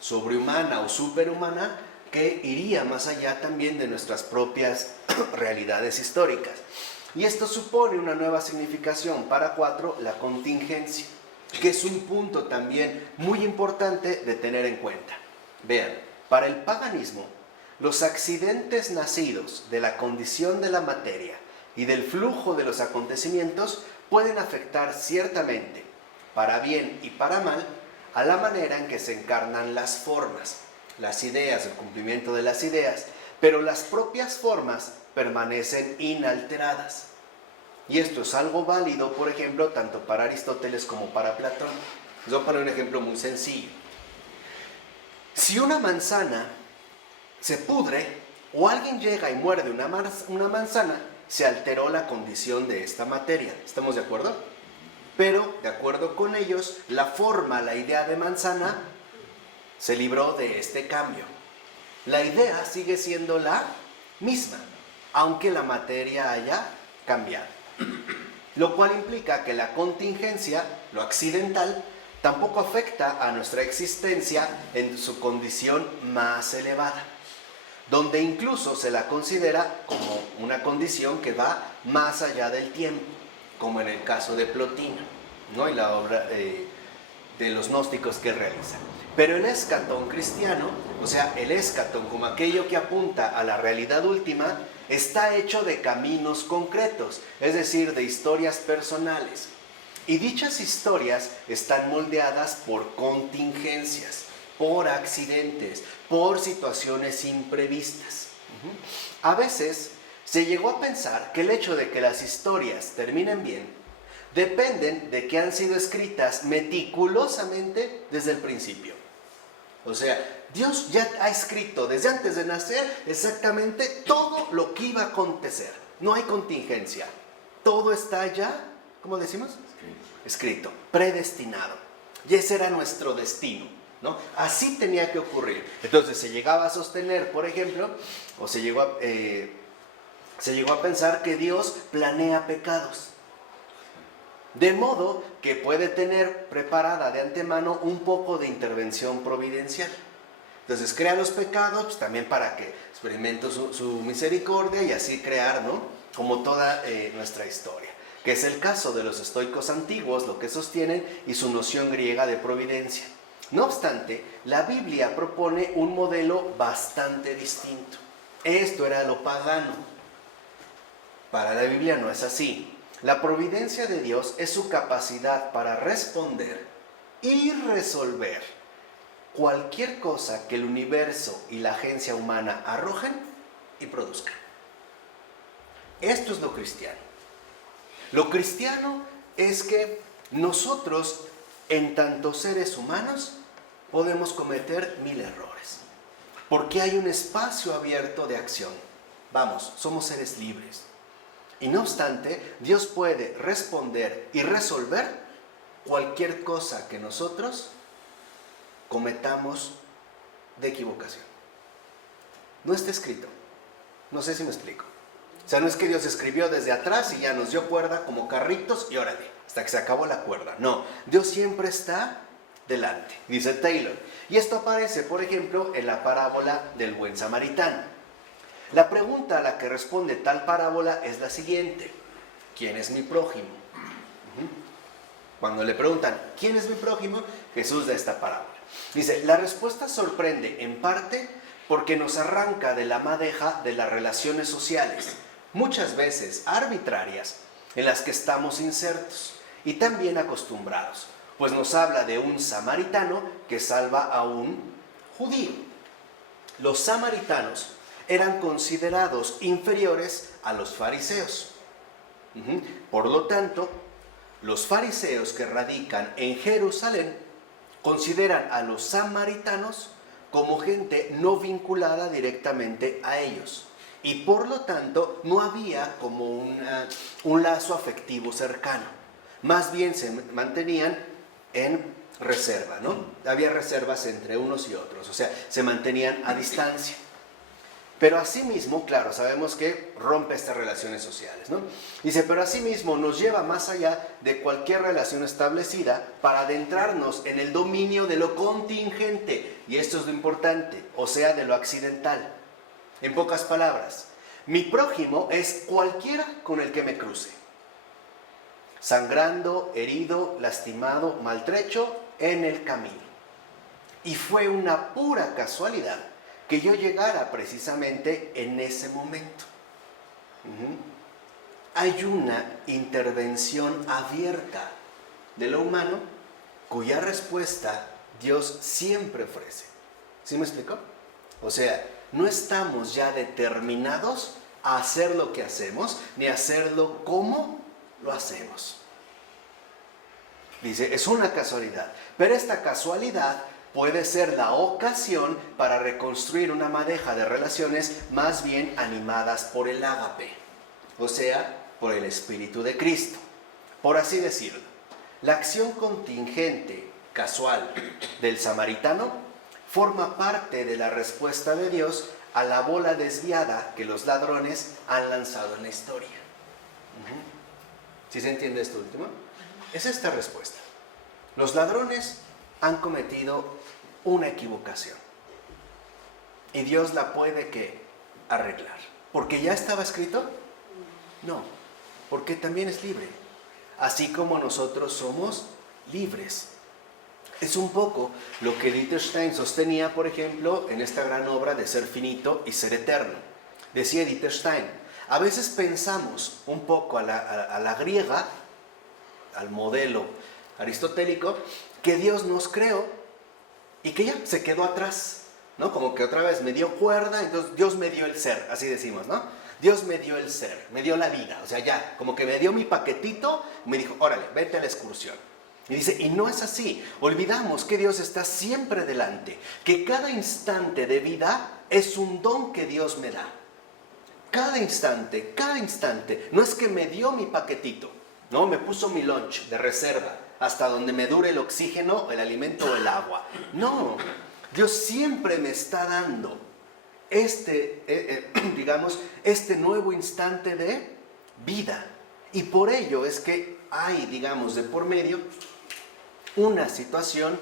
sobrehumana o superhumana que iría más allá también de nuestras propias realidades históricas. Y esto supone una nueva significación para 4, la contingencia, que es un punto también muy importante de tener en cuenta. Vean, para el paganismo, los accidentes nacidos de la condición de la materia y del flujo de los acontecimientos pueden afectar ciertamente, para bien y para mal, a la manera en que se encarnan las formas, las ideas, el cumplimiento de las ideas, pero las propias formas permanecen inalteradas. Y esto es algo válido, por ejemplo, tanto para Aristóteles como para Platón. Les voy a poner un ejemplo muy sencillo. Si una manzana se pudre o alguien llega y muerde una manzana, se alteró la condición de esta materia. ¿Estamos de acuerdo? Pero, de acuerdo con ellos, la forma, la idea de manzana, se libró de este cambio. La idea sigue siendo la misma, aunque la materia haya cambiado. Lo cual implica que la contingencia, lo accidental, tampoco afecta a nuestra existencia en su condición más elevada, donde incluso se la considera como una condición que va más allá del tiempo, como en el caso de Plotino, ¿no? Y la obra de los gnósticos que realiza. Pero el escatón cristiano, o sea, el escatón como aquello que apunta a la realidad última, está hecho de caminos concretos, es decir, de historias personales. Y dichas historias están moldeadas por contingencias, por accidentes, por situaciones imprevistas. A veces se llegó a pensar que el hecho de que las historias terminen bien dependen de que han sido escritas meticulosamente desde el principio. O sea, Dios ya ha escrito desde antes de nacer exactamente todo lo que iba a acontecer. No hay contingencia. Todo está ya, ¿cómo decimos? Escrito, predestinado. Y ese era nuestro destino, ¿no? Así tenía que ocurrir. Entonces se llegaba a sostener, por ejemplo, o se llegó a pensar que Dios planea pecados. De modo que puede tener preparada de antemano un poco de intervención providencial. Entonces crea los pecados, pues, también para que experimente su misericordia y así crear, ¿no? Como toda nuestra historia. Que es el caso de los estoicos antiguos, lo que sostienen, y su noción griega de providencia. No obstante, la Biblia propone un modelo bastante distinto. Esto era lo pagano. Para la Biblia no es así. La providencia de Dios es su capacidad para responder y resolver cualquier cosa que el universo y la agencia humana arrojen y produzcan. Esto es lo cristiano. Lo cristiano es que nosotros, en tanto seres humanos, podemos cometer 1000 errores. Porque hay un espacio abierto de acción. Vamos, somos seres libres. Y no obstante, Dios puede responder y resolver cualquier cosa que nosotros cometamos de equivocación. No está escrito. No sé si me explico. O sea, no es que Dios escribió desde atrás y ya nos dio cuerda como carritos y órale, hasta que se acabó la cuerda. No, Dios siempre está delante, dice Taylor. Y esto aparece, por ejemplo, en la parábola del buen samaritano. La pregunta a la que responde tal parábola es la siguiente: ¿quién es mi prójimo? Cuando le preguntan, ¿quién es mi prójimo?, Jesús da esta parábola. Dice, la respuesta sorprende en parte porque nos arranca de la madeja de las relaciones sociales, muchas veces arbitrarias, en las que estamos insertos y también acostumbrados, pues nos habla de un samaritano que salva a un judío. Los samaritanos eran considerados inferiores a los fariseos. Por lo tanto, los fariseos que radican en Jerusalén consideran a los samaritanos como gente no vinculada directamente a ellos. Y por lo tanto, no había como un lazo afectivo cercano. Más bien se mantenían en reserva, ¿no? Había reservas entre unos y otros, o sea, se mantenían a distancia. Pero asimismo, claro, sabemos que rompe estas relaciones sociales, ¿no? Dice, pero asimismo nos lleva más allá de cualquier relación establecida para adentrarnos en el dominio de lo contingente, y esto es lo importante, o sea, de lo accidental. En pocas palabras, mi prójimo es cualquiera con el que me cruce. Sangrando, herido, lastimado, maltrecho en el camino. Y fue una pura casualidad que yo llegara precisamente en ese momento. Hay una intervención abierta de lo humano cuya respuesta Dios siempre ofrece. ¿Sí me explicó? O sea, no estamos ya determinados a hacer lo que hacemos, ni a hacerlo como lo hacemos. Dice, es una casualidad, pero esta casualidad puede ser la ocasión para reconstruir una madeja de relaciones más bien animadas por el ágape, o sea, por el Espíritu de Cristo. Por así decirlo, la acción contingente, casual, del samaritano forma parte de la respuesta de Dios a la bola desviada que los ladrones han lanzado en la historia. ¿Sí se entiende esto último? Es esta respuesta. Los ladrones han cometido una equivocación y Dios la puede ¿qué? Arreglar. ¿Porque ya estaba escrito? No, porque también es libre, así como nosotros somos libres. Es un poco lo que Dieter Stein sostenía, por ejemplo, en esta gran obra de Ser finito y ser eterno. Decía Dieter Stein, a veces pensamos un poco a la griega, al modelo aristotélico, que Dios nos creó y que ya se quedó atrás, ¿no? Como que otra vez me dio cuerda, entonces Dios me dio el ser, así decimos, ¿no? Dios me dio el ser, me dio la vida, o sea, ya, como que me dio mi paquetito, me dijo, órale, vete a la excursión. Y dice, y no es así, olvidamos que Dios está siempre delante, que cada instante de vida es un don que Dios me da. Cada instante, no es que me dio mi paquetito, no, me puso mi lunch de reserva, hasta donde me dure el oxígeno, el alimento o el agua. No, Dios siempre me está dando este nuevo instante de vida. Y por ello es que hay, digamos, de por medio una situación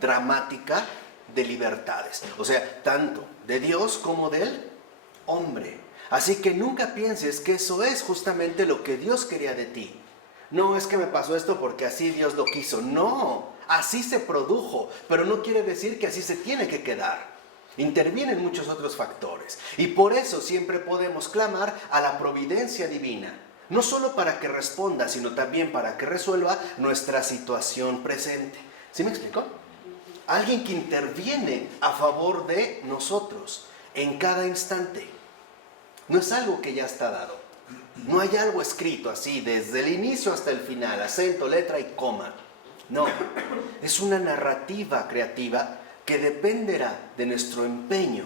dramática de libertades. O sea, tanto de Dios como del hombre. Así que nunca pienses que eso es justamente lo que Dios quería de ti. No es que me pasó esto porque así Dios lo quiso. No, así se produjo, pero no quiere decir que así se tiene que quedar. Intervienen muchos otros factores. Y por eso siempre podemos clamar a la providencia divina. No solo para que responda, sino también para que resuelva nuestra situación presente. ¿Sí me explico? Alguien que interviene a favor de nosotros en cada instante. No es algo que ya está dado. No hay algo escrito así, desde el inicio hasta el final, acento, letra y coma. No, es una narrativa creativa que dependerá de nuestro empeño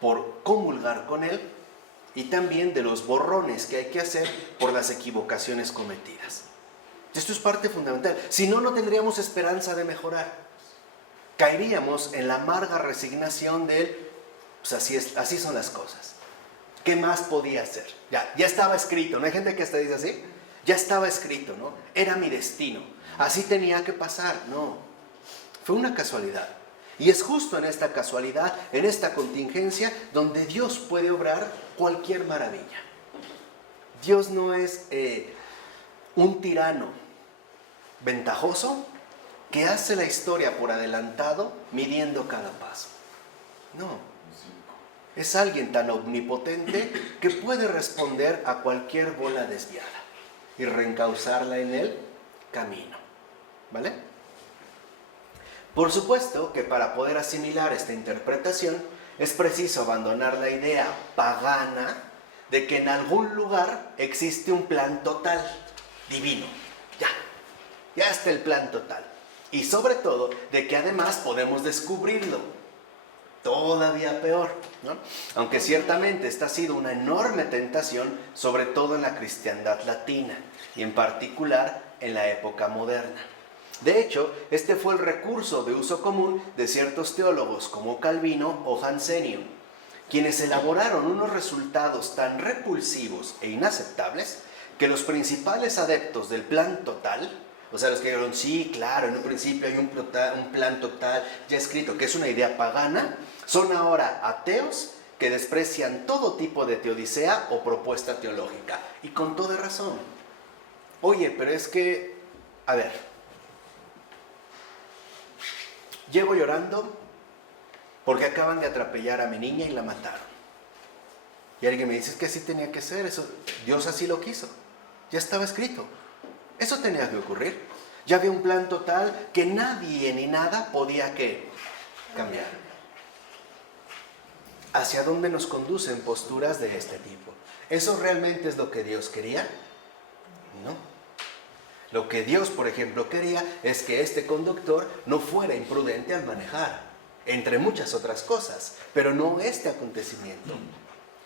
por comulgar con él y también de los borrones que hay que hacer por las equivocaciones cometidas. Esto es parte fundamental. Si no, no tendríamos esperanza de mejorar. Caeríamos en la amarga resignación de él. Pues así son las cosas. ¿Qué más podía hacer? Ya estaba escrito. ¿No hay gente que hasta dice así? Ya estaba escrito, ¿no? Era mi destino. Así tenía que pasar. No. Fue una casualidad. Y es justo en esta casualidad, en esta contingencia, donde Dios puede obrar cualquier maravilla. Dios no es un tirano ventajoso que hace la historia por adelantado midiendo cada paso. No. Es alguien tan omnipotente que puede responder a cualquier bola desviada y reencauzarla en el camino. ¿Vale? Por supuesto que para poder asimilar esta interpretación es preciso abandonar la idea pagana de que en algún lugar existe un plan total, divino. Ya está el plan total. Y sobre todo de que además podemos descubrirlo. Todavía peor, ¿no? Aunque ciertamente esta ha sido una enorme tentación, sobre todo en la cristiandad latina y en particular en la época moderna. De hecho, este fue el recurso de uso común de ciertos teólogos como Calvino o Jansenio, quienes elaboraron unos resultados tan repulsivos e inaceptables que los principales adeptos del plan total, o sea, los que dijeron, sí, claro, en un principio hay un plan total ya escrito, que es una idea pagana, son ahora ateos que desprecian todo tipo de teodicea o propuesta teológica. Y con toda razón. Oye, pero es que, a ver, llego llorando porque acaban de atropellar a mi niña y la mataron. Y alguien me dice, es que así tenía que ser, eso, Dios así lo quiso. Ya estaba escrito. Eso tenía que ocurrir. Ya había un plan total que nadie ni nada podía ¿qué? Cambiar. ¿Hacia dónde nos conducen posturas de este tipo? ¿Eso realmente es lo que Dios quería? No. Lo que Dios, por ejemplo, quería es que este conductor no fuera imprudente al manejar, entre muchas otras cosas, pero no este acontecimiento.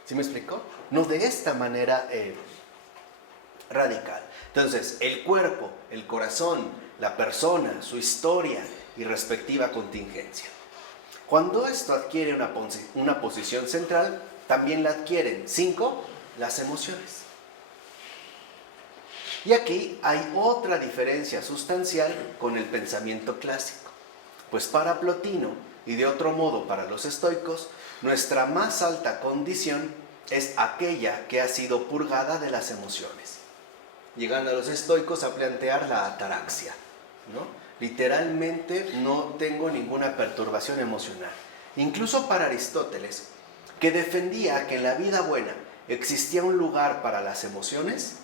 ¿Sí me explico? No de esta manera radical. Entonces, el cuerpo, el corazón, la persona, su historia y respectiva contingencia. Cuando esto adquiere una posición central, también la adquieren 5, las emociones. Y aquí hay otra diferencia sustancial con el pensamiento clásico. Pues para Plotino, y de otro modo para los estoicos, nuestra más alta condición es aquella que ha sido purgada de las emociones. Llegando a los estoicos a plantear la ataraxia, ¿no? Literalmente no tengo ninguna perturbación emocional. Incluso para Aristóteles, que defendía que en la vida buena existía un lugar para las emociones,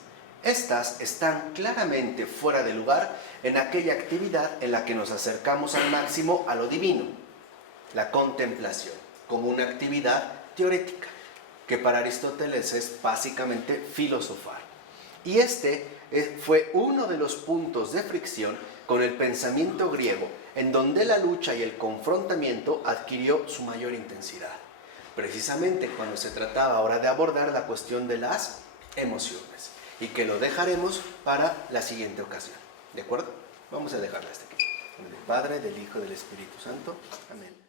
estas están claramente fuera de lugar en aquella actividad en la que nos acercamos al máximo a lo divino, la contemplación, como una actividad teorética, que para Aristóteles es básicamente filosofar. Y este fue uno de los puntos de fricción con el pensamiento griego, en donde la lucha y el confrontamiento adquirió su mayor intensidad, precisamente cuando se trataba ahora de abordar la cuestión de las emociones, y que lo dejaremos para la siguiente ocasión. ¿De acuerdo? Vamos a dejarla hasta aquí. En el Padre, del Hijo y del Espíritu Santo. Amén.